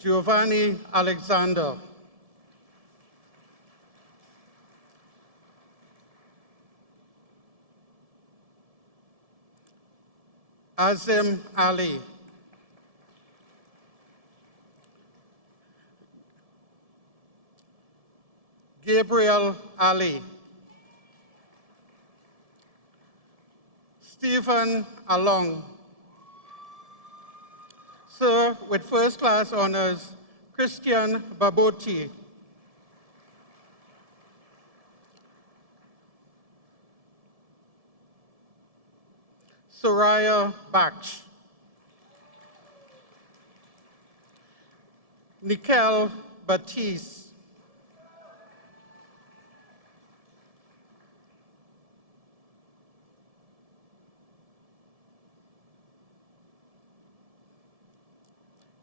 Giovanni Alexander. Azim Ali. Gabriel Ali. Stephen Along. Sir, with first class honors, Christian Baboti. Soraya Bach. Nikel Batiste.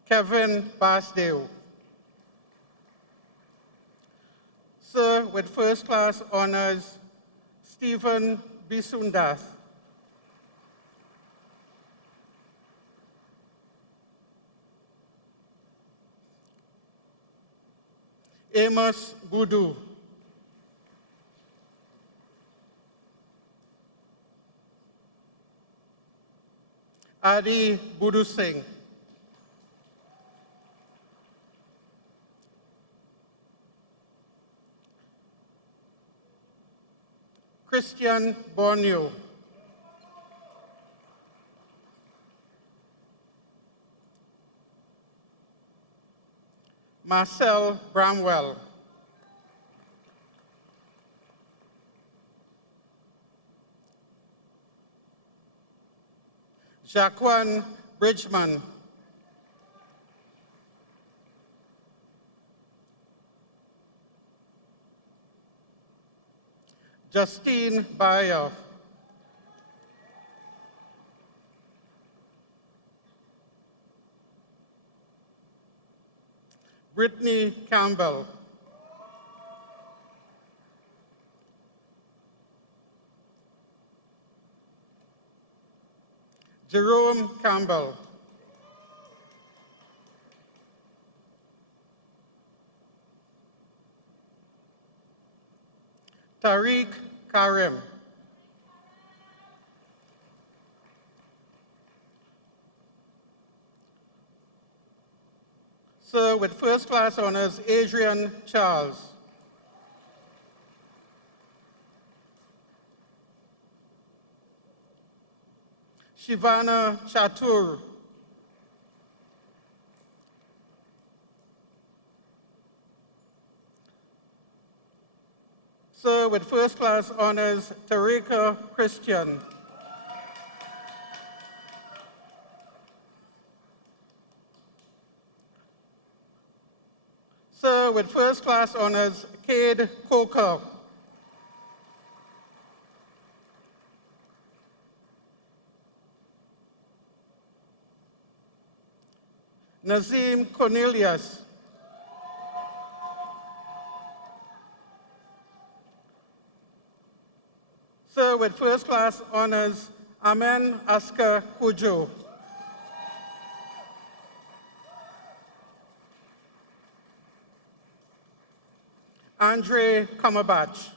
Kevin Basdale. Sir, with first class honors, Stephen Bisundath. Amos Budu. Adi Budu Singh. Christian Borneo. Marcel Bramwell. Jacqueline Bridgman. Justine Bayer. Brittany Campbell. Jerome Campbell. Tariq Karim. Sir, with first class honors, Adrian Charles. Shivana Chatur. Sir, with first class honors, Tarika Christian. Sir, with first class honors, Cade Coker. Nazim Cornelius. Sir, with first class honors, Amen Asker Kujo. Andre Kamabach.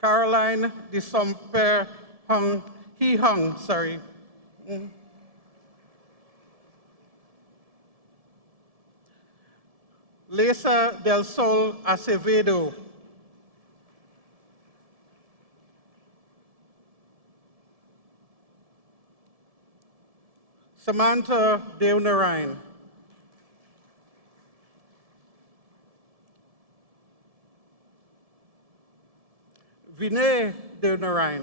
Caroline Disomper Hung, He Hung, sorry. Lesa del Sol Acevedo. Samantha Deonarine. Vinay Deonarine.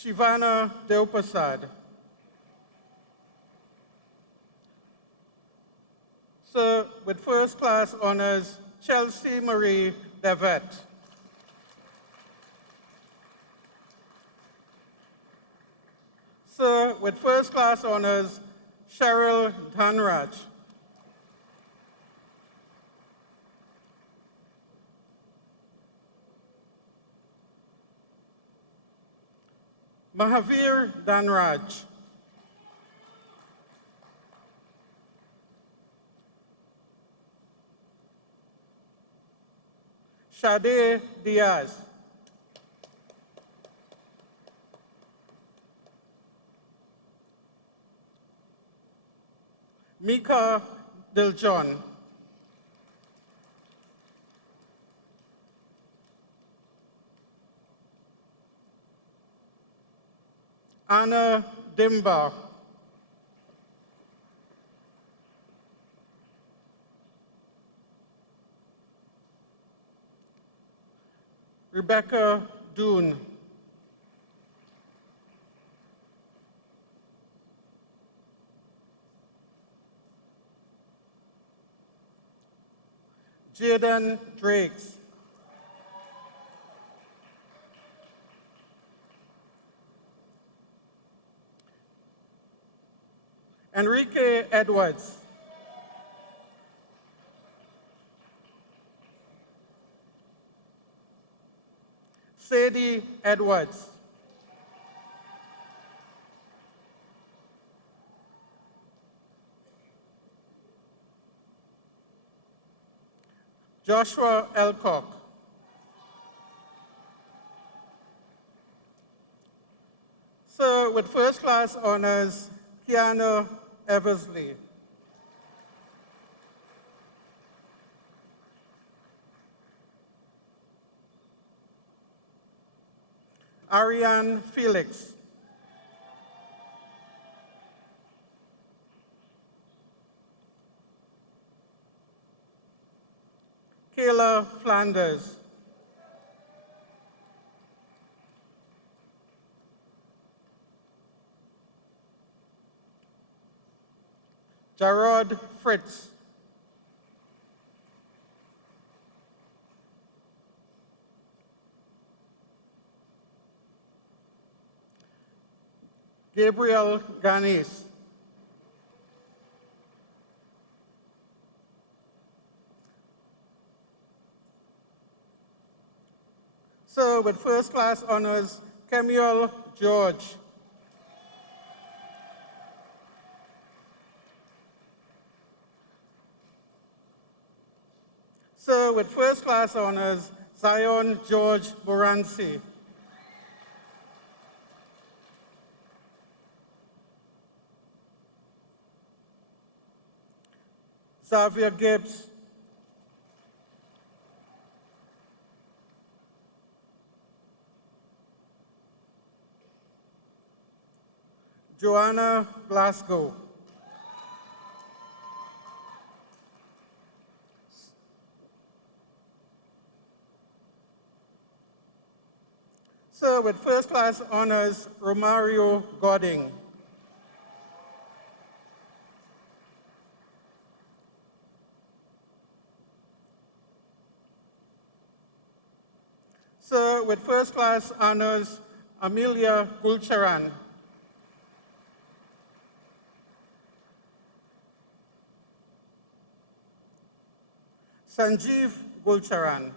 Shivana Deupasad. Sir, with first class honors, Chelsea Marie Devet. Sir, with first class honors, Cheryl Dhanraj. Mahavir Dhanraj. Shade Diaz. Mika Diljon. Anna Dimba. Rebecca Doon. Jaden Drakes. Enrique Edwards. Sadie Edwards. Joshua Elcock. Sir, with first class honors, Kiana Eversley. Ariane Felix. Kayla Flanders. Jarrod Fritz. Gabriel Ganis. Sir, with first class honors, Kemuel George. Sir, with first class honors, Zion George Moransi. Xavier Gibbs. Joanna Glasgow. Sir, with first class honors, Romario Godding. Sir, with first class honors, Amelia Gulcharan. Sanjeev Gulcharan.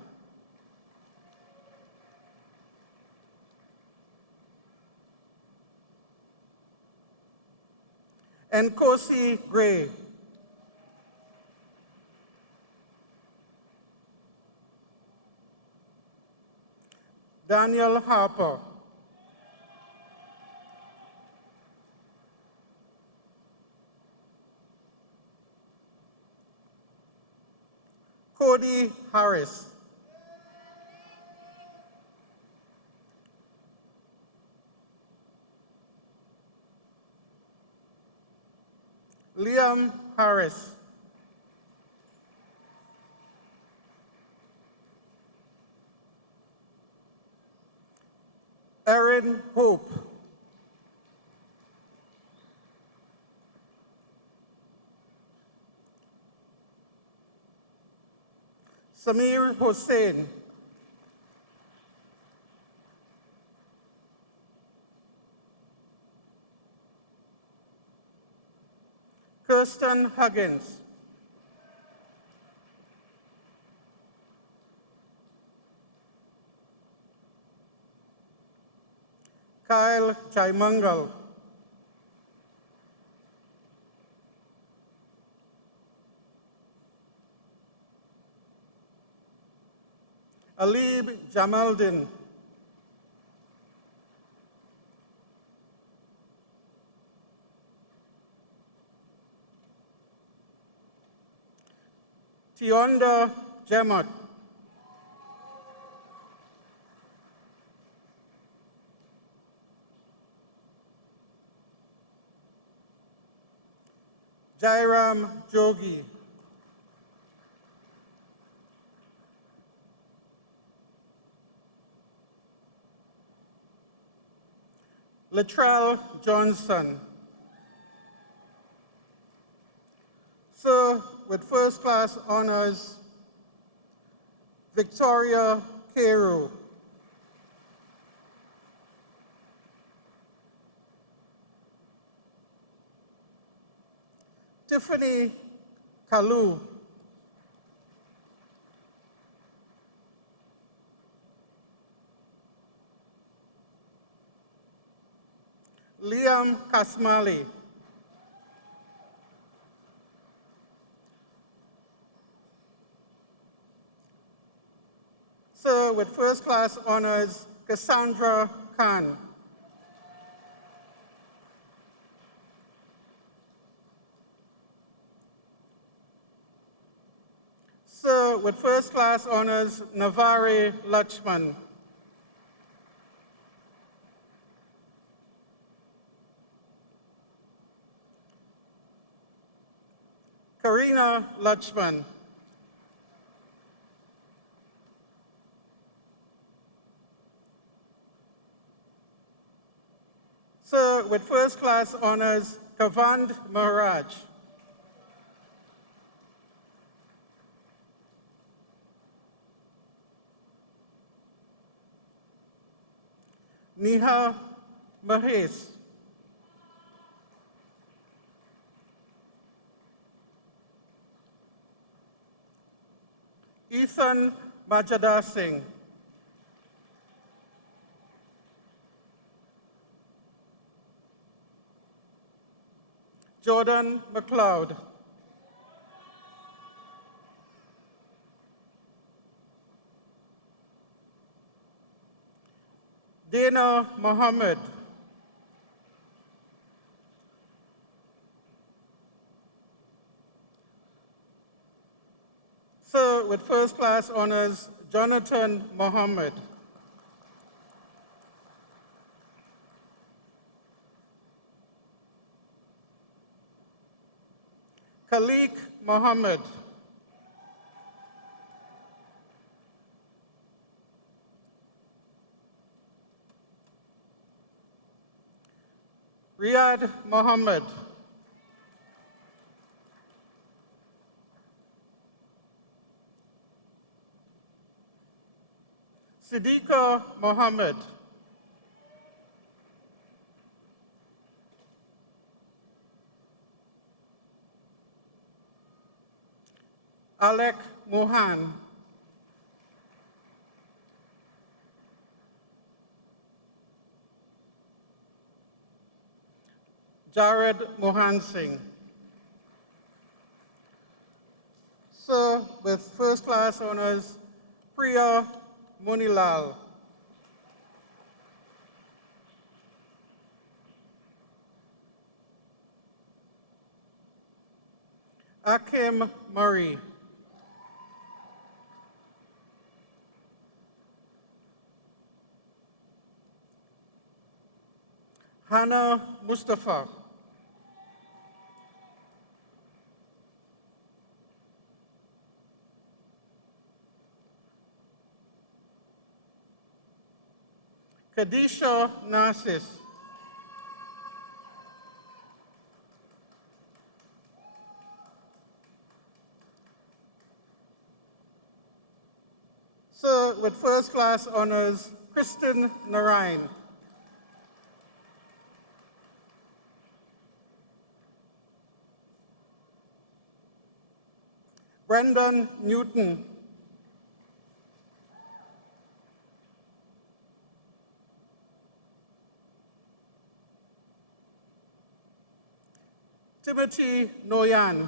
And Kosi Gray. Daniel Harper. Cody Harris. Liam Harris. Erin Hope. Samir Hossein, Kirsten Huggins, Kyle Chaimangal, Alib Jamaldin, Tionda Jemot, Jairam Jogi, Latrell Johnson. Sir, with first class honors, Victoria Carew. Tiffany Kalu. Liam Kasmali. Sir, with first class honors, Cassandra Khan. Sir, with first class honors, Navari Lachman. Karina Lachman. Sir, with first class honors, Kavand Maharaj. Neha Mahes. Ethan Majada Singh. Jordan McLeod. Dana Mohammed. Sir, with first class honors, Jonathan Mohammed. Khalik Mohammed. Riyad Mohammed. Siddiqa Mohammed. Alec Mohan. Jared Mohan Singh. Sir, with first class honors, Priya Munilal. Akim Murray. Hannah Mustafa. Kadisha Narcis. Sir, with first class honors, Kristen Narayan. Brendan Newton. Timothy Noyan.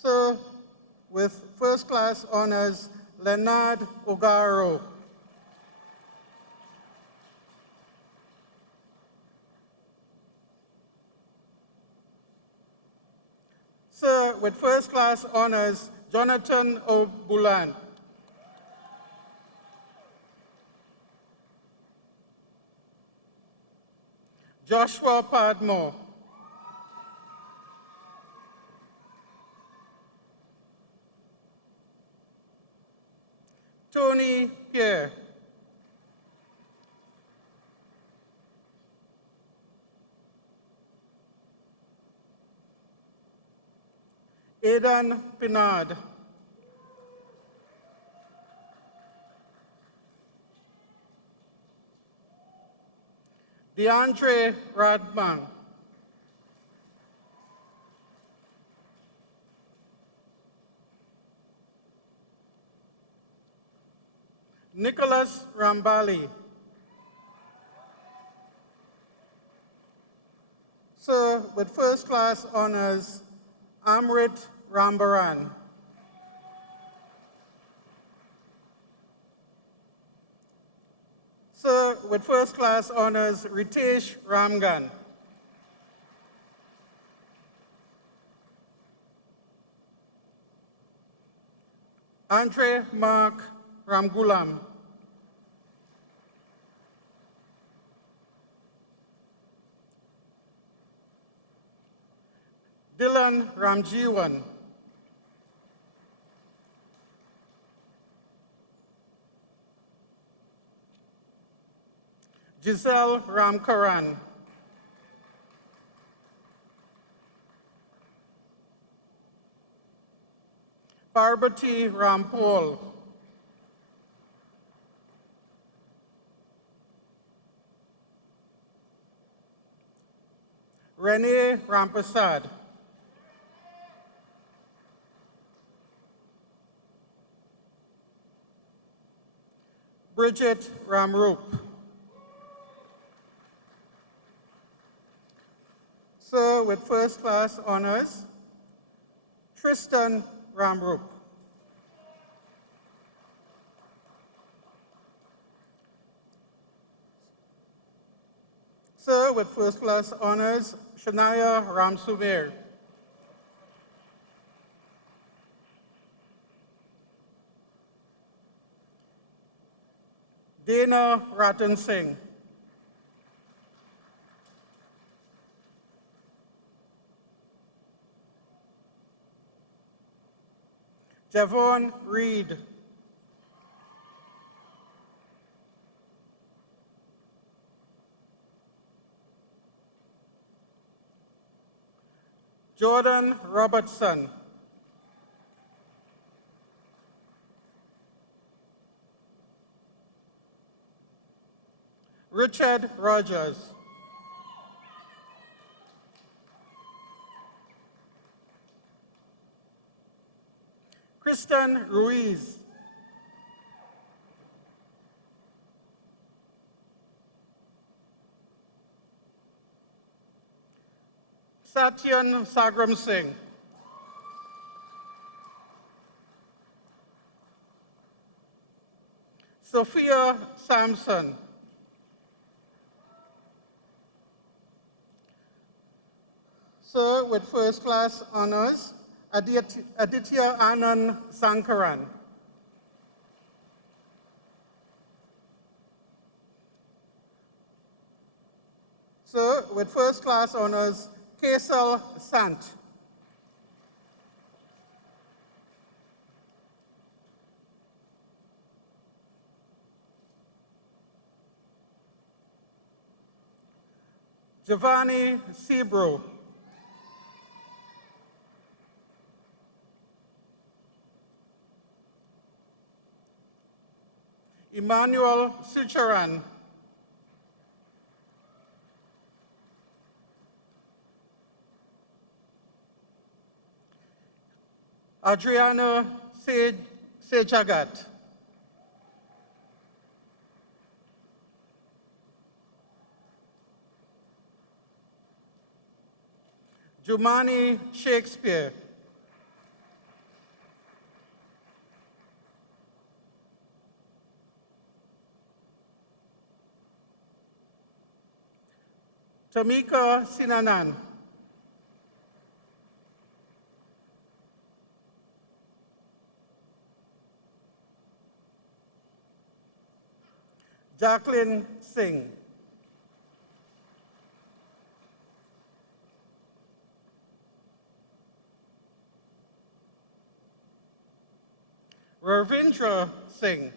Sir, with first class honors, Leonard Ogaro. Sir, with first class honors, Jonathan Obulan. Joshua Padmore. Tony Pierre. Aidan Pinard. DeAndre Radman. Nicholas Rambali. Sir, with first class honors, Amrit Rambaran. Sir, with first class honors, Ritesh Ramgan. Andre Mark Ramgulam. Dylan Ramjiwan. Giselle Ramkaran. Parbati Rampol. Renee Rampasad. Bridget Ramroop. Sir, with first class honors, Tristan Ramroop. Sir, with first class honors, Shania Ramsumer. Dana Ratan Singh. Javon Reed. Jordan Robertson. Richard Rogers. Kristen Ruiz. Satyan Sagram Singh. Sophia Sampson. Sir, with first class honors, Aditya Anand Sankaran. Sir, with first class honors, Kesal Sant. Giovanni Sebro. Emmanuel Sucharan, Adriana Sejagat, Jumani Shakespeare, Tamika Sinanan, Jacqueline Singh, Ravindra Singh,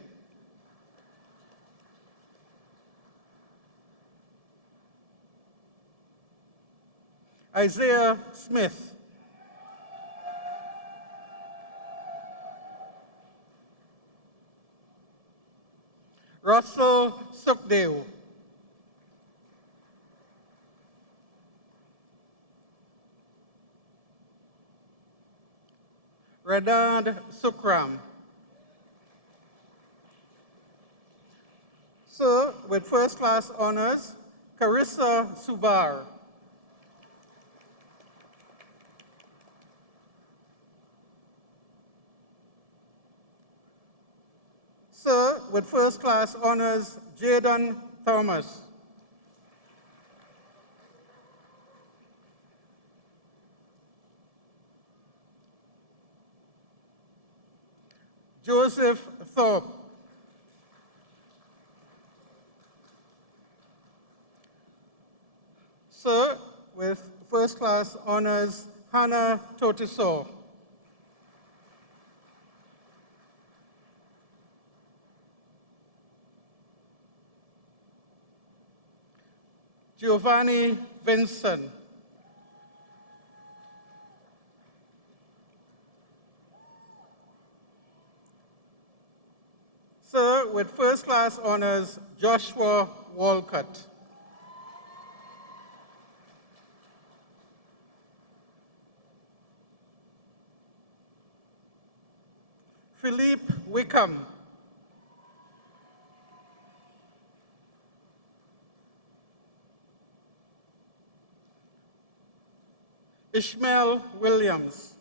Isaiah Smith, Russell Sukhdev, Radad Sukram. Sir, with first class honors, Carissa Subar. Sir, with first class honors, Jaden Thomas. Joseph Thorpe. Sir, with first class honors, Hannah Totiso. Giovanni Vincent. Sir, with first class honors, Joshua Walcott. Philippe Wickham. Ishmael Williams.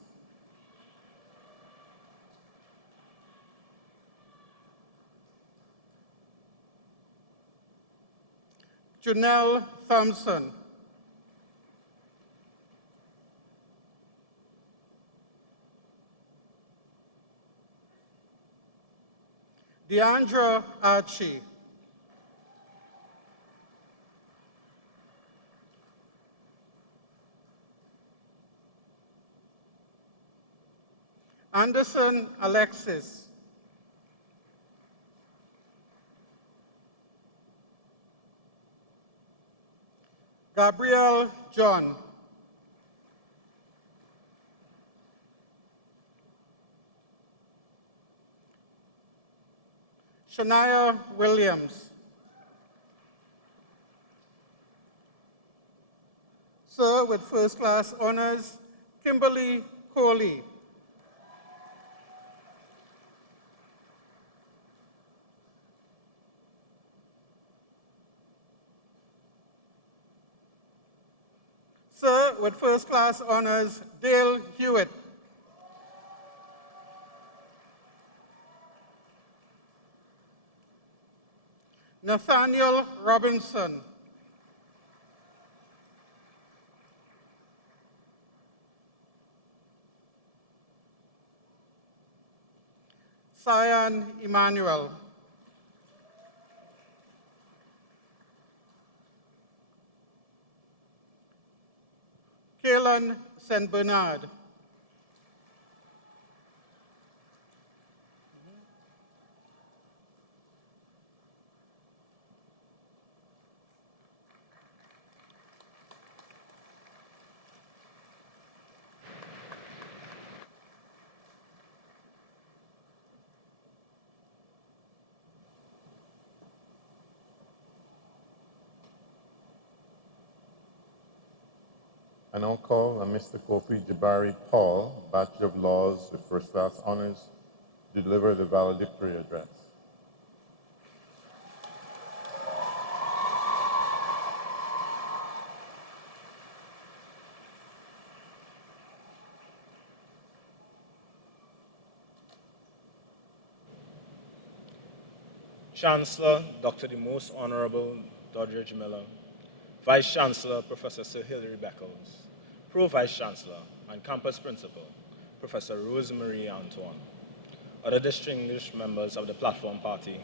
Janelle Thompson. Deandra Archie. Anderson Alexis. Gabrielle John. Shania Williams. Sir, with first class honors, Kimberly Coley. Sir, with first class honors, Dale Hewitt. Nathaniel Robinson. Cyan Emmanuel. Kaelan St. Bernard. I now call on Mr. Kofi Jabari Paul, Bachelor of Laws with First Class Honors, to deliver the valedictory address. Chancellor, Dr. the Most Honorable Doddridge Miller, Vice Chancellor, Professor Sir Hilary Beckles, Pro Vice Chancellor and Campus Principal, Professor Rosemary Antoine, other distinguished members of the Platform Party,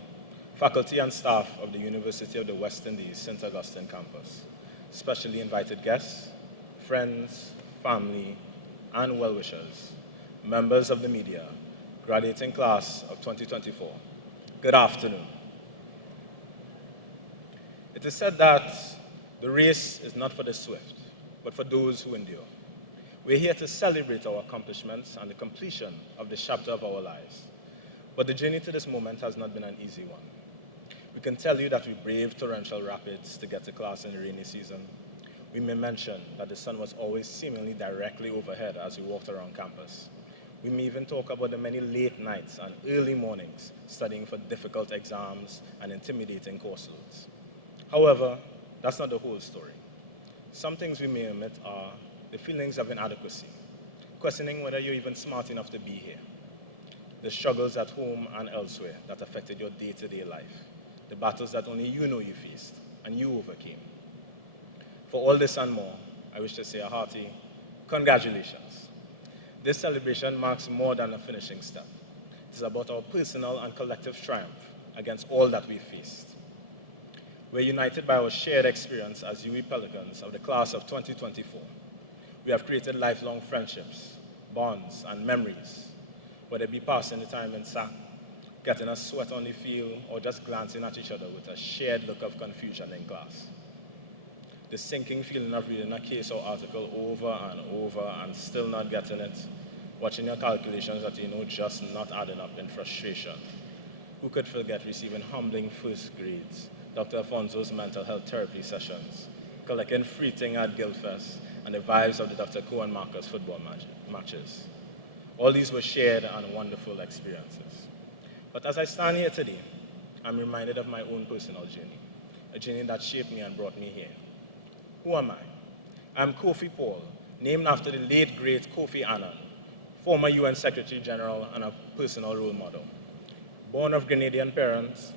faculty and staff of the University of the West Indies St Augustine campus, specially invited guests, friends, family, and well-wishers, members of the media, graduating class of 2024. Good afternoon. It is said that the race is not for the swift, but for those who endure. We're here to celebrate our accomplishments and the completion of the chapter of our lives. But the journey to this moment has not been an easy one. We can tell you that we braved torrential rapids to get to class in the rainy season. We may mention that the sun was always seemingly directly overhead as we walked around campus. We may even talk about the many late nights and early mornings studying for difficult exams and intimidating course loads. However, that's not the whole story. Some things we may omit are the feelings of inadequacy, questioning whether you're even smart enough to be here, the struggles at home and elsewhere that affected your day-to-day life, the battles that only you know you faced and you overcame. For all this and more, I wish to say a hearty congratulations. This celebration marks more than a finishing step. It is about our personal and collective triumph against all that we faced. We're united by our shared experience as UWI Pelicans of the class of 2024. We have created lifelong friendships, bonds, and memories, whether it be passing the time in SAC, getting a sweat on the field, or just glancing at each other with a shared look of confusion in class. The sinking feeling of reading a case or article over and still not getting it, watching your calculations that you know just not adding up in frustration. Who could forget receiving humbling first grades, Dr. Afonso's mental health therapy sessions, collecting free thing at Guildfest, and the vibes of the Dr. Cohen Marcus football matches. All these were shared and wonderful experiences. But as I stand here today, I'm reminded of my own personal journey, a journey that shaped me and brought me here. Who am I? I'm Kofi Paul, named after the late, great Kofi Annan, former UN Secretary General and a personal role model. Born of Grenadian parents,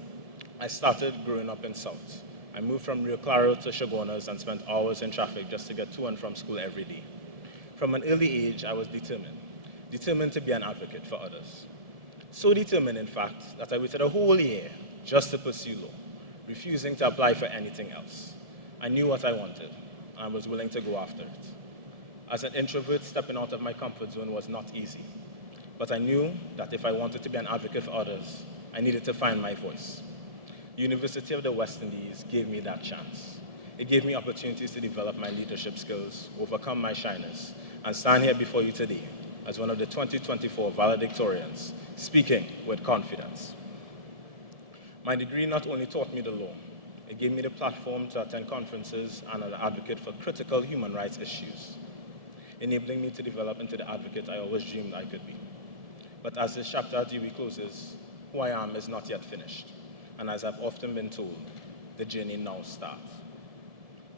I started growing up in South. I moved from Rio Claro to Chaguanas and spent hours in traffic just to get to and from school every day. From an early age, I was determined to be an advocate for others. So determined, in fact, that I waited a whole year just to pursue law, refusing to apply for anything else. I knew what I wanted, and I was willing to go after it. As an introvert, stepping out of my comfort zone was not easy, but I knew that if I wanted to be an advocate for others, I needed to find my voice. The University of the West Indies gave me that chance. It gave me opportunities to develop my leadership skills, overcome my shyness, and stand here before you today as one of the 2024 valedictorians, speaking with confidence. My degree not only taught me the law, it gave me the platform to attend conferences and advocate for critical human rights issues, enabling me to develop into the advocate I always dreamed I could be. But as this chapter at UWI closes, who I am is not yet finished. And as I've often been told, the journey now starts.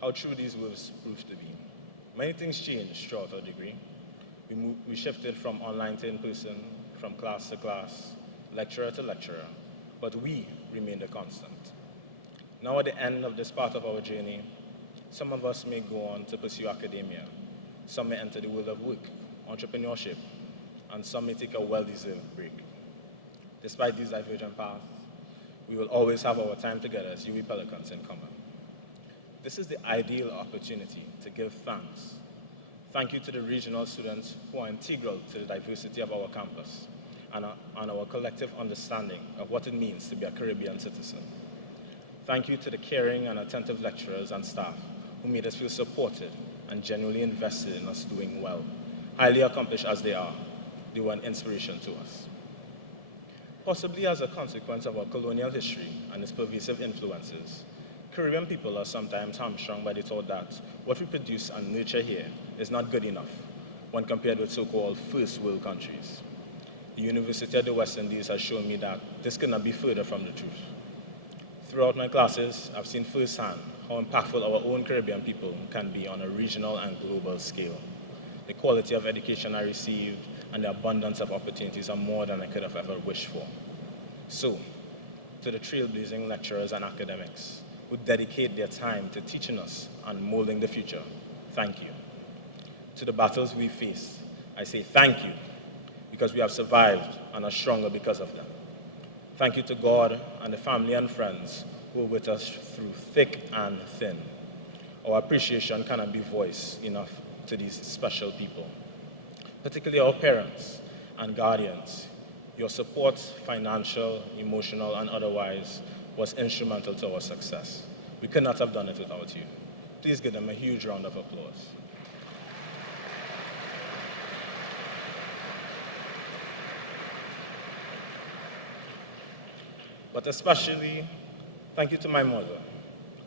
How true these words proved to be. Many things changed throughout our degree. We shifted from online to in-person, from class to class, lecturer to lecturer, but we remained a constant. Now at the end of this part of our journey, some of us may go on to pursue academia, some may enter the world of work, entrepreneurship, and some may take a well-deserved break. Despite these divergent paths, we will always have our time together as UWI Pelicans in common. This is the ideal opportunity to give thanks. Thank you to the regional students who are integral to the diversity of our campus and our collective understanding of what it means to be a Caribbean citizen. Thank you to the caring and attentive lecturers and staff who made us feel supported and genuinely invested in us doing well. Highly accomplished as they are, they were an inspiration to us. Possibly as a consequence of our colonial history and its pervasive influences, Caribbean people are sometimes hamstrung by the thought that what we produce and nurture here is not good enough when compared with so-called first world countries. The University of the West Indies has shown me that this could not be further from the truth. Throughout my classes, I've seen firsthand how impactful our own Caribbean people can be on a regional and global scale. The quality of education I received and the abundance of opportunities are more than I could have ever wished for. So, to the trailblazing lecturers and academics who dedicate their time to teaching us and molding the future, thank you. To the battles we face, I say thank you, because we have survived and are stronger because of them. Thank you to God and the family and friends who are with us through thick and thin. Our appreciation cannot be voiced enough to these special people, particularly our parents and guardians. Your support, financial, emotional, and otherwise, was instrumental to our success. We could not have done it without you. Please give them a huge round of applause. But especially, thank you to my mother,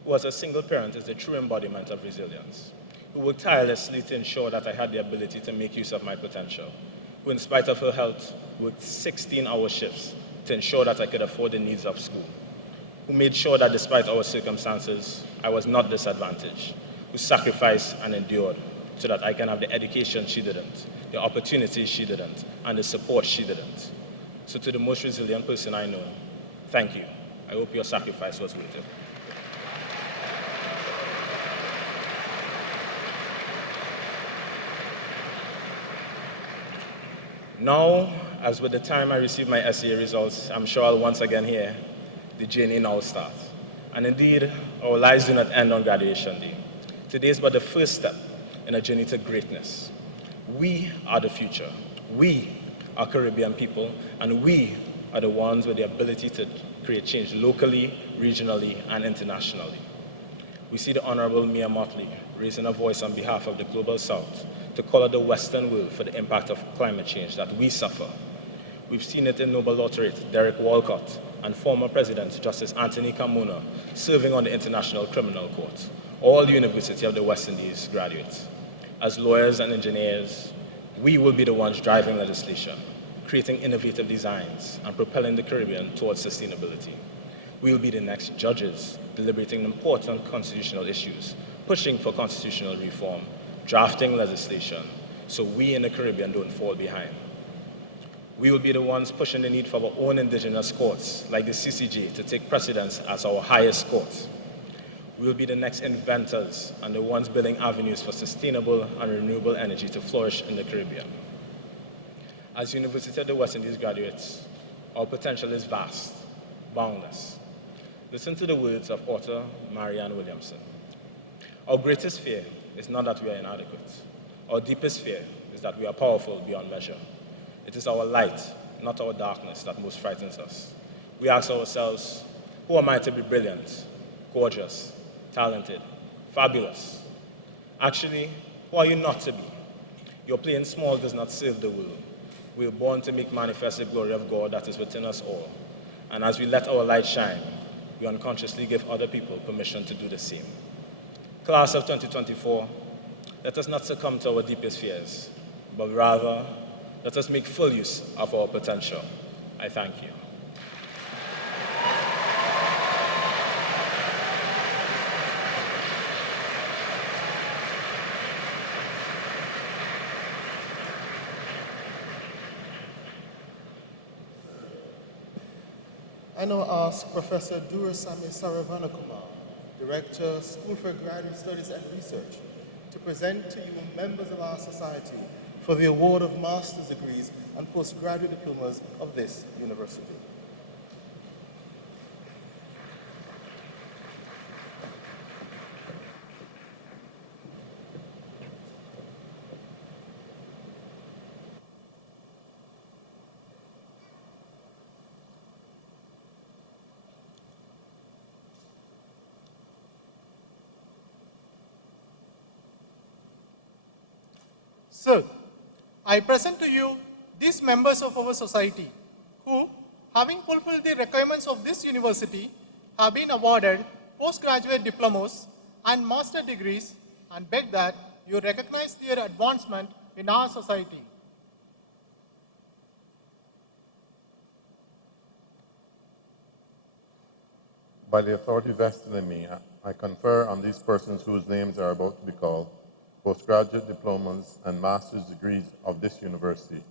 who as a single parent is the true embodiment of resilience, who worked tirelessly to ensure that I had the ability to make use of my potential, who in spite of her health worked 16-hour shifts to ensure that I could afford the needs of school, who made sure that despite our circumstances, I was not disadvantaged, who sacrificed and endured so that I can have the education she didn't, the opportunities she didn't, and the support she didn't. So to the most resilient person I know, thank you. I hope your sacrifice was worth it. Now, as with the time I receive my essay results, I'm sure I'll once again hear the journey now starts. And indeed, our lives do not end on graduation day. Today is but the first step in a journey to greatness. We are the future. We are Caribbean people, and we are the ones with the ability to create change locally, regionally, and internationally. We see the Honorable Mia Motley raising a voice on behalf of the Global South to call out the Western world for the impact of climate change that we suffer. We've seen it in Nobel laureate Derek Walcott and former President Justice Anthony Carmona serving on the International Criminal Court, all University of the West Indies graduates. As lawyers and engineers, we will be the ones driving legislation, creating innovative designs, and propelling the Caribbean towards sustainability. We will be the next judges, deliberating important constitutional issues, pushing for constitutional reform, drafting legislation, so we in the Caribbean don't fall behind. We will be the ones pushing the need for our own indigenous courts, like the CCJ, to take precedence as our highest court. We will be the next inventors and the ones building avenues for sustainable and renewable energy to flourish in the Caribbean. As University of the West Indies graduates, our potential is vast, boundless. Listen to the words of author Marianne Williamson. Our greatest fear is not that we are inadequate. Our deepest fear is that we are powerful beyond measure. It is our light, not our darkness, that most frightens us. We ask ourselves, who am I to be brilliant, gorgeous, talented, fabulous? Actually, who are you not to be? Your playing small does not serve the world. We are born to make manifest the glory of God that is within us all. And as we let our light shine, we unconsciously give other people permission to do the same. Class of 2024, let us not succumb to our deepest fears, but rather, let us make full use of our potential. I thank you. I now ask Professor Durasamy Saravanakumar, Director, School for Graduate Studies and Research, to present to you members of our society for the award of master's degrees and postgraduate diplomas of this university. Sir, I present to you these members of our society who, having fulfilled the requirements of this university, have been awarded postgraduate diplomas, and master degrees, and beg that you recognize their advancement in our society. By the authority vested in me, I confer on these persons whose names are about to be called postgraduate diplomas and master's degrees of this university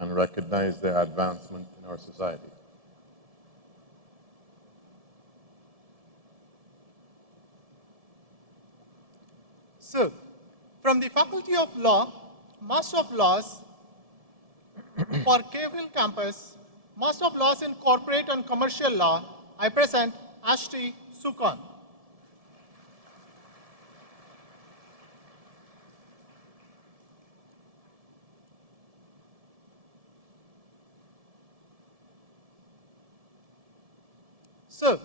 and recognize their advancement in our society. So, from the Faculty of Law, Master of Laws for Cave campus, Master of Laws in Corporate and Commercial Law, I present Ashti Sukon. So,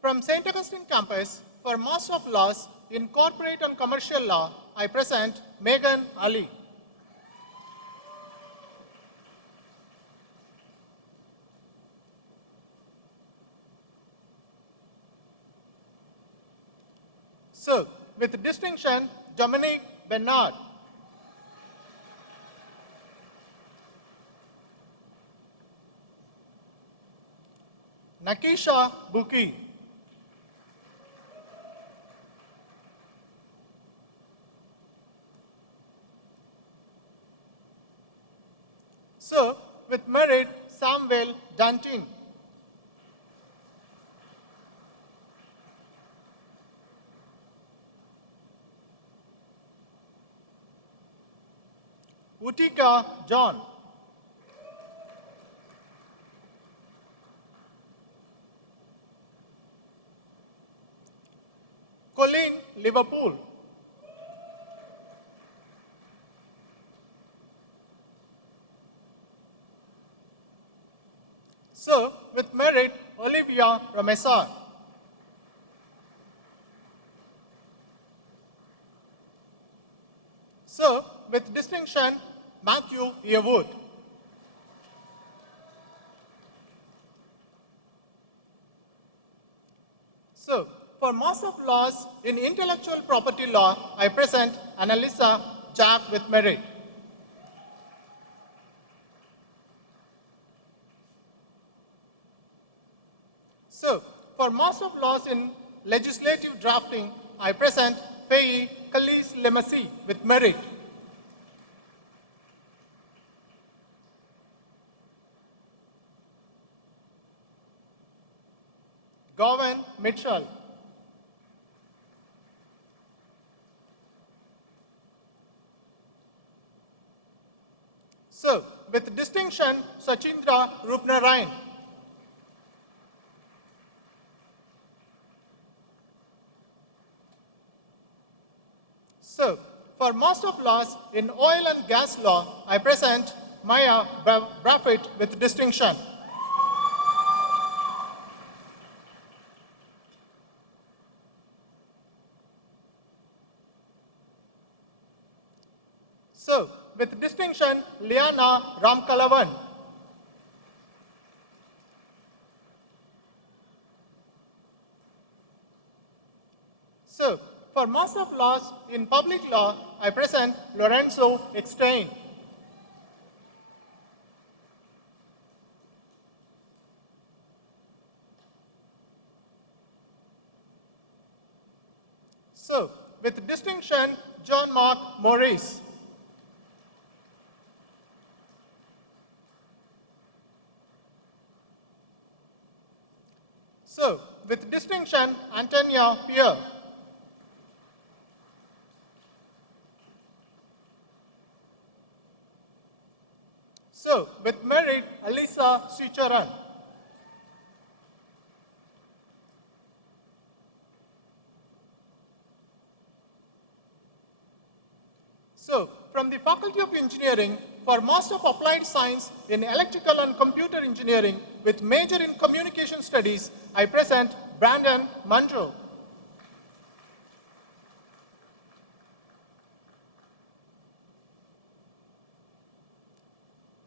from St. Augustine campus, for Master of Laws in Corporate and Commercial Law, I present Megan Ali. So, with distinction, Dominique Bernard. Nakisha Buki. So, with merit, Samuel Danting. Utika John. Colleen Liverpool. So, with merit, Olivia Ramesar. So, with distinction, Matthew Yearwood. So, for Master of Laws in Intellectual Property Law, I present Annalisa Jack with merit. So, for Master of Laws in Legislative Drafting, I present FoE Khalees Lemasi with merit. Gowan Mitchell. So, with distinction, Sachindra Rupnarayan. So, for Master of Laws in Oil and Gas Law, I present Maya Braffett with distinction. So, with distinction, Liana Ramkalavan. So, for Master of Laws in Public Law, I present Lorenzo Eckstein. So, with distinction, John Mark Morris. So, with distinction, Antonia Pierre. So, with merit, Alisa Sricharan. So, from the Faculty of Engineering, for Master of Applied Science in Electrical and Computer Engineering with major in Communication Studies, I present Brandon Munro.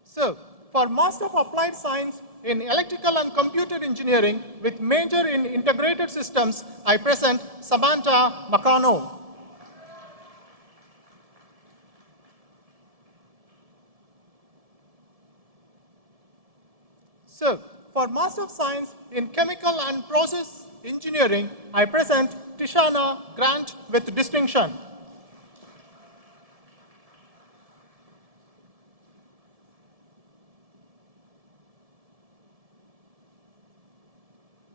So, for Master of Applied Science in Electrical and Computer Engineering with major in Integrated Systems, I present Samantha Macano. So, for Master of Science in Chemical and Process Engineering, I present Tishana Grant with distinction.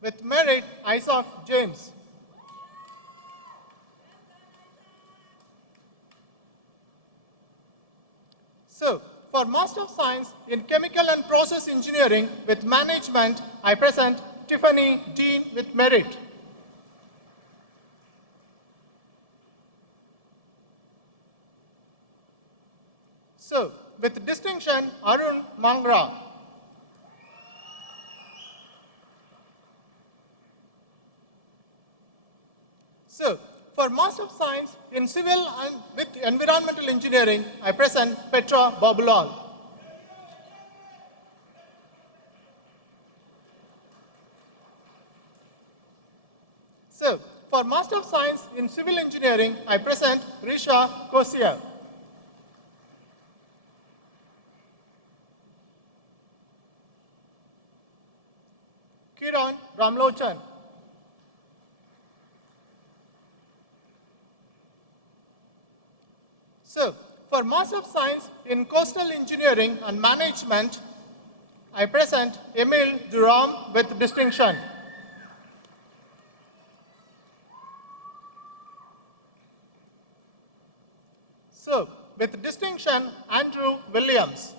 With merit, Isaac James. So, for Master of Science in Chemical and Process Engineering with Management, I present Tiffany Dean with merit. So, with distinction, Arun Mangra. So, for Master of Science in Civil and with Environmental Engineering, I present Petra Babulal. So, for Master of Science in Civil Engineering, I present Risha Kosia. Kiran Ramlochan. So, for Master of Science in Coastal Engineering and Management, I present Emil Durham with distinction. So, with distinction, Andrew Williams.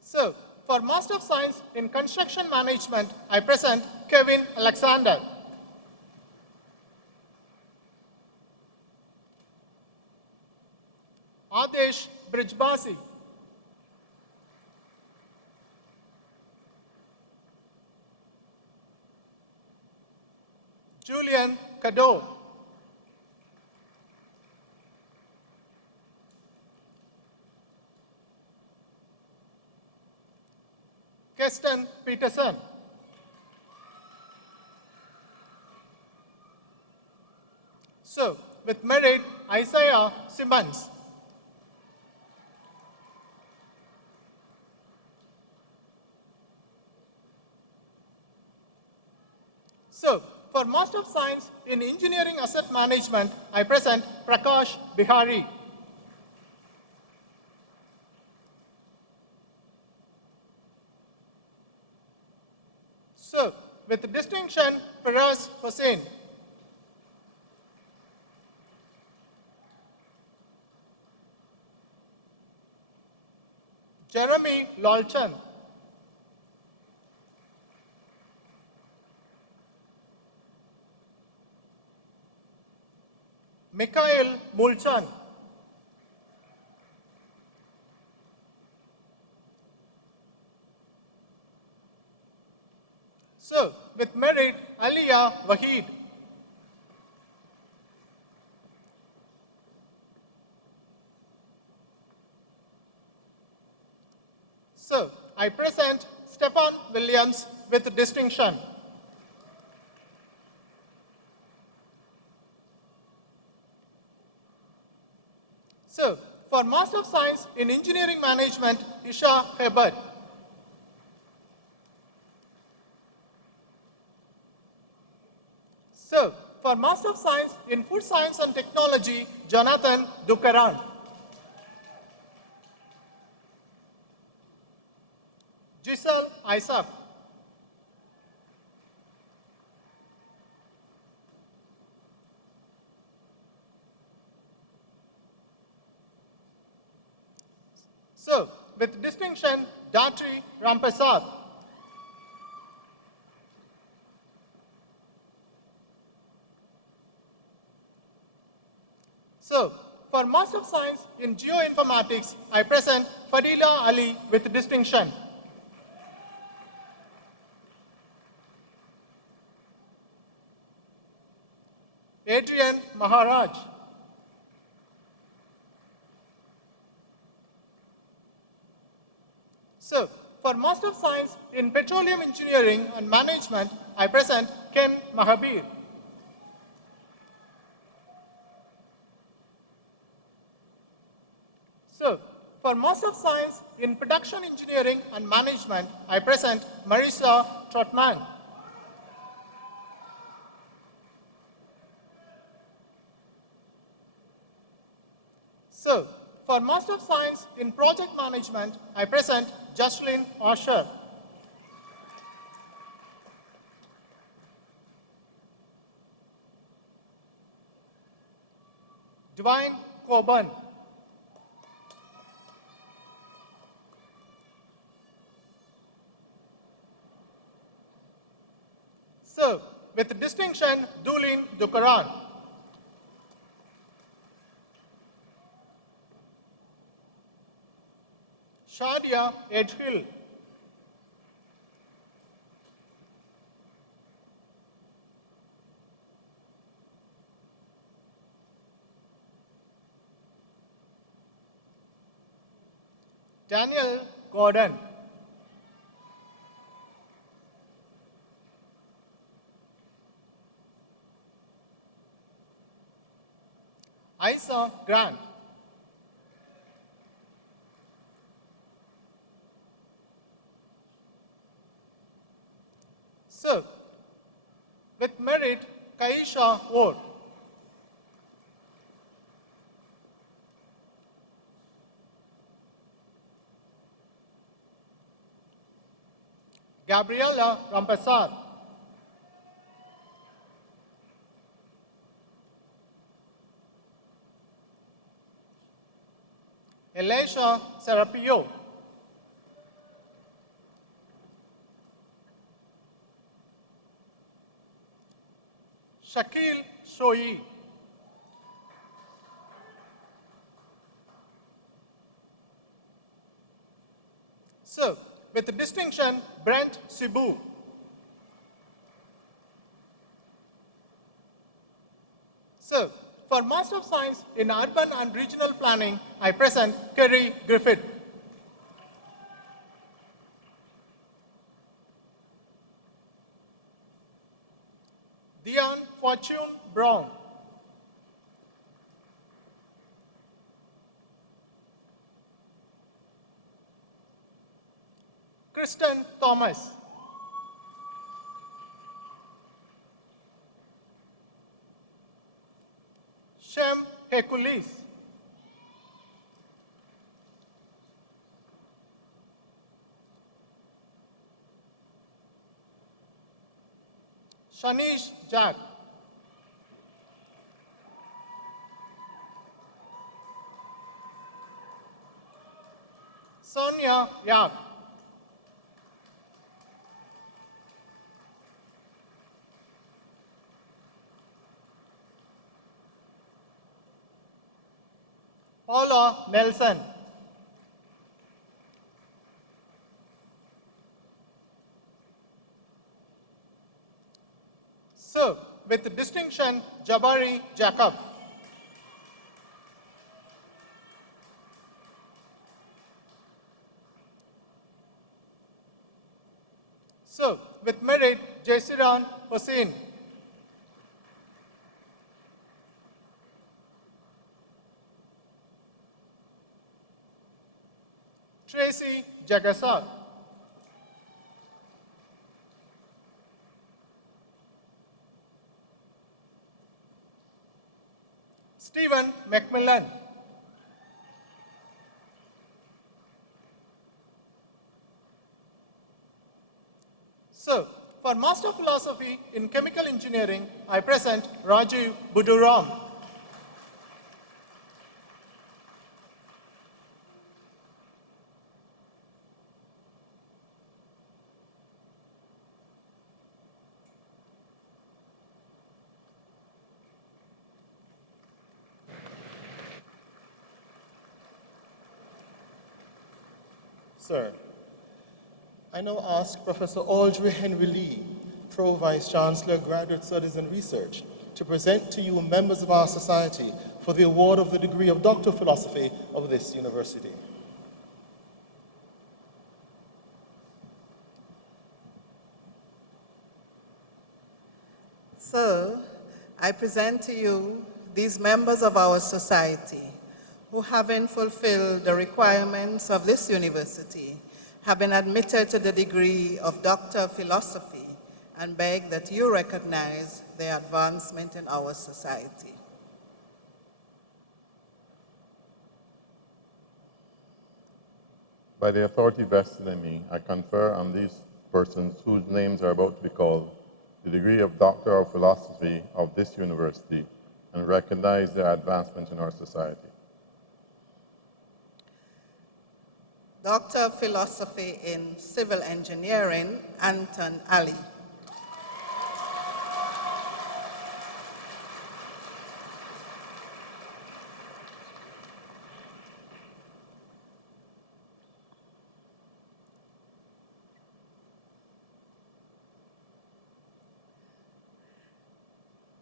So, for Master of Science in Construction Management, I present Kevin Alexander. Adesh Brijbasi. Julian Kado. Keston Peterson. So, with merit, Isaiah Simmons. So, for Master of Science in Engineering Asset Management, I present Prakash Bihari. So, with distinction, Firaz Hussain. Jeremy Lolchan. Mikhail Mulchan. So, with merit, Aliyah Wahid. So, I present Stefan Williams with distinction. So, for Master of Science in Engineering Management, Isha Hebert. So, for Master of Science in Food Science and Technology, Jonathan Dukaran. Giselle Isaac. So, with distinction, Datri Rampasad. So, for Master of Science in Geoinformatics, I present Fadila Ali with distinction. Adrian Maharaj. For Master of Science in Petroleum Engineering and Management, I present Ken Mahabir. So, for Master of Science in Production Engineering and Management, I present Marisa Trotman. So, for Master of Science in Project Management, I present Jocelyn Osher. Divine Coburn. So, with distinction, Dulin Dukaran. Shadia Edgehill. Daniel Gordon. Isa Grant. So, with merit, Kaisha Ward. Gabriela Rampasad. Elisha Serapio. Shakil Shoyi. So, with distinction, Brent Sibu. So, for Master of Science in Urban and Regional Planning, I present Kerry Griffith. Dion Fortune Brown. Kristen Thomas. Shem Hekulis. Shanish Jack. Sonia Yak. Paula Nelson. So, with distinction, Jabari Jacob. So, with merit, Jaisiran Hossein. Tracy Jagasar. Stephen Macmillan. So, for Master of Philosophy in Chemical Engineering, I present Rajiv Buduram. Sir, I now ask Professor Audrey Henry Lee, Pro Vice Chancellor, Graduate Studies and Research, to present to you members of our society for the award of the degree of Doctor of Philosophy of this university. So, I present to you these members of our society who, having fulfilled the requirements of this university, have been admitted to the degree of Doctor of Philosophy, and beg that you recognize their advancement in our society. By the authority vested in me, I confer on these persons whose names are about to be called the degree of Doctor of Philosophy of this university and recognize their advancement in our society. Doctor of Philosophy in Civil Engineering, Anton Ali.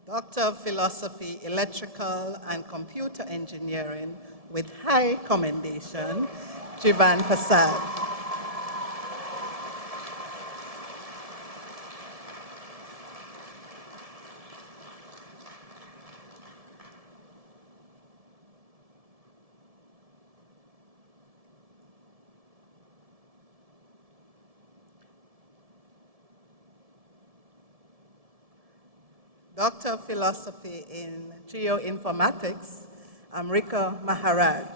Doctor of Philosophy, Electrical and Computer Engineering with high commendation, Jivan Prasad. Doctor of Philosophy in Geoinformatics, Amrika Maharaj.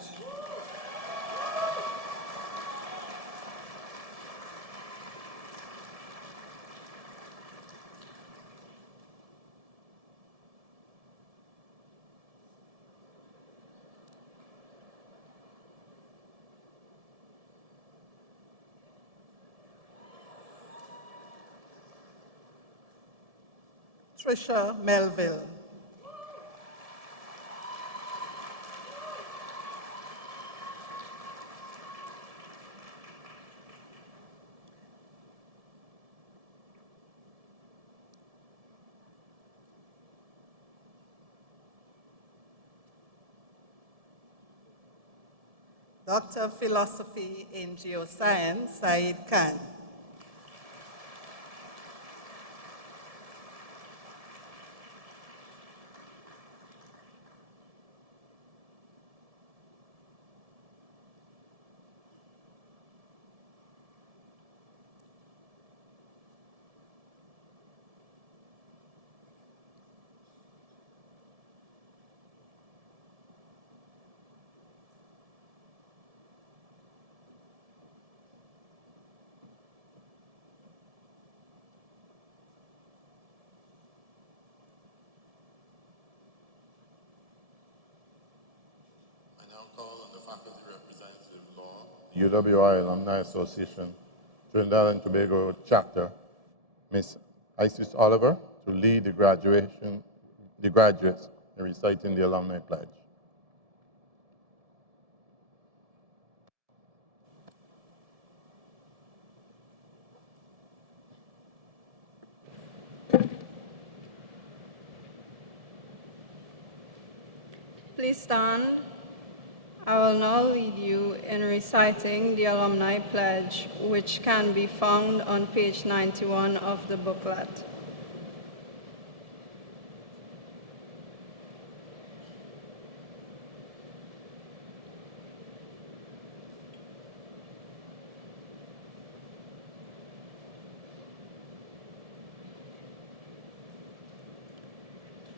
Trisha Melville. Doctor of Philosophy in Geoscience, Saeed Khan. UWI Alumni Association, Trinidad and Tobago Chapter, Ms. Isis Oliver, to lead the graduates in reciting the Alumni Pledge. Please stand. I will now lead you in reciting the Alumni Pledge, which can be found on page 91 of the booklet.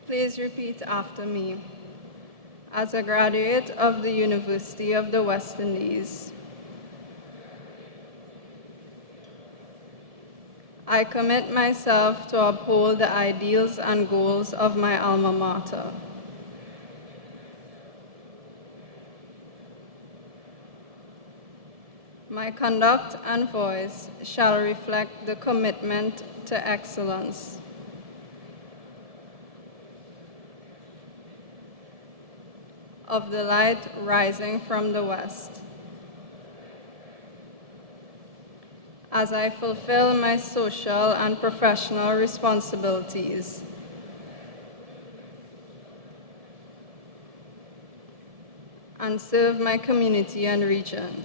Please repeat after me. As a graduate of the University of the West Indies, I commit myself to uphold the ideals and goals of my alma mater. My conduct and voice shall reflect the commitment to excellence. Of the light rising from the west. As I fulfill my social and professional responsibilities, and serve my community and region,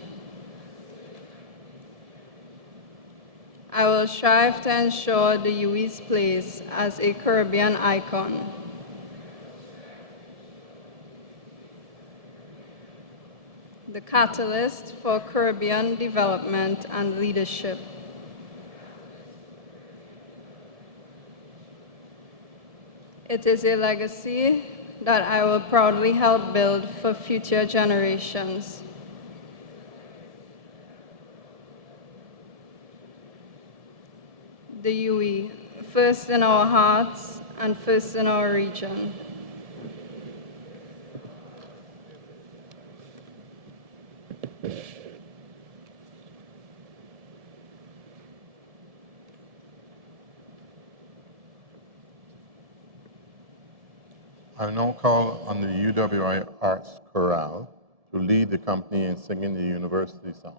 I will strive to ensure the UWI's place as a Caribbean icon. The catalyst for Caribbean development and leadership. It is a legacy that I will proudly help build for future generations. The UWI, first in our hearts and first in our region. I now call on the UWI Arts Chorale to lead the company in singing the university song.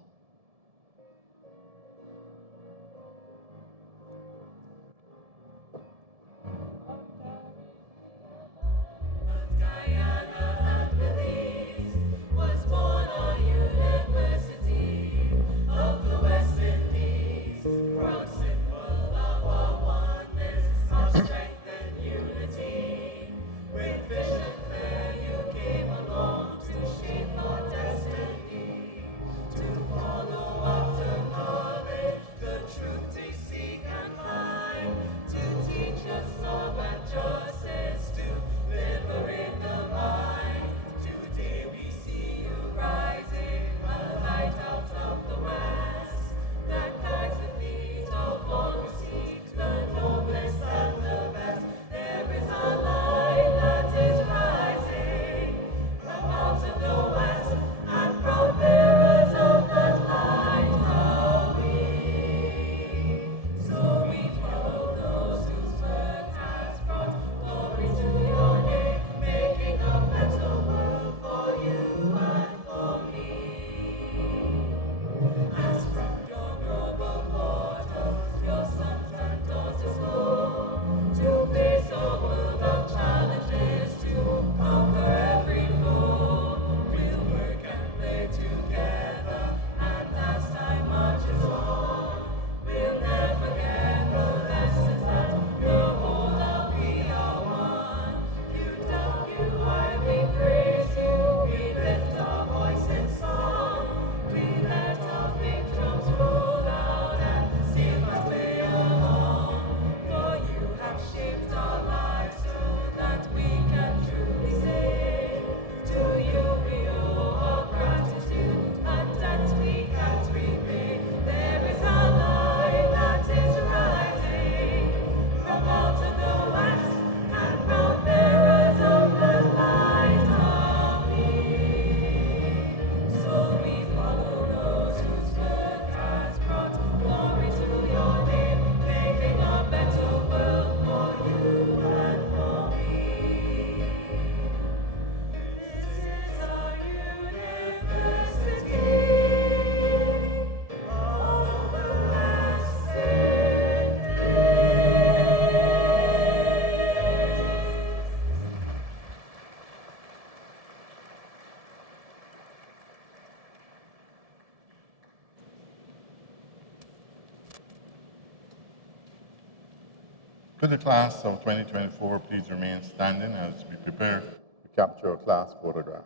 Could the class of 2024 please remain standing as we prepare to capture a class photograph?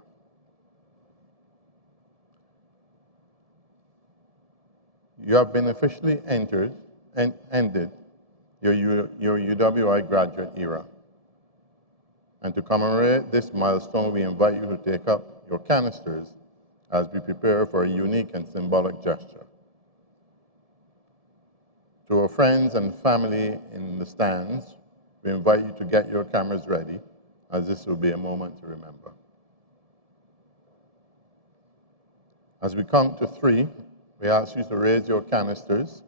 You have been officially entered and ended your UWI graduate era. And to commemorate this milestone, we invite you to take up your canisters as we prepare for a unique and symbolic gesture. To our friends and family in the stands, we invite you to get your cameras ready, as this will be a moment to remember. As we count to 3, we ask you to raise your canisters,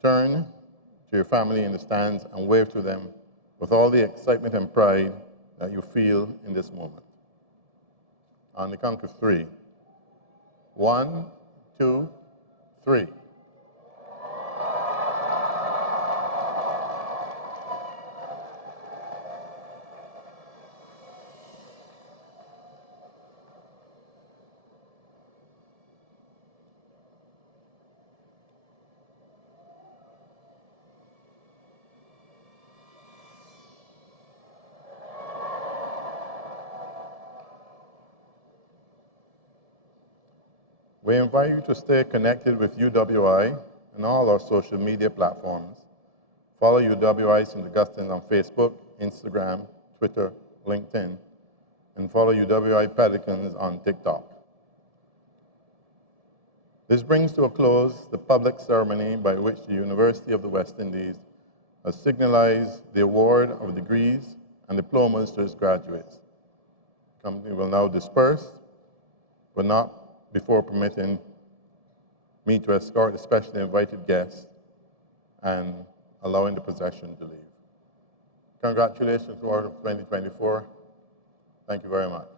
turn to your family in the stands, and wave to them with all the excitement and pride that you feel in this moment. On the count of 3. 1, 2, 3. We invite you to stay connected with UWI and all our social media platforms. Follow UWI St Augustine on Facebook, Instagram, Twitter, LinkedIn, and follow UWI Pelicans on TikTok. This brings to a close the public ceremony by which the University of the West Indies has signalized the award of degrees and diplomas to its graduates. The company will now disperse, but not before permitting me to escort the specially invited guests and allowing the procession to leave. Congratulations to all of 2024. Thank you very much.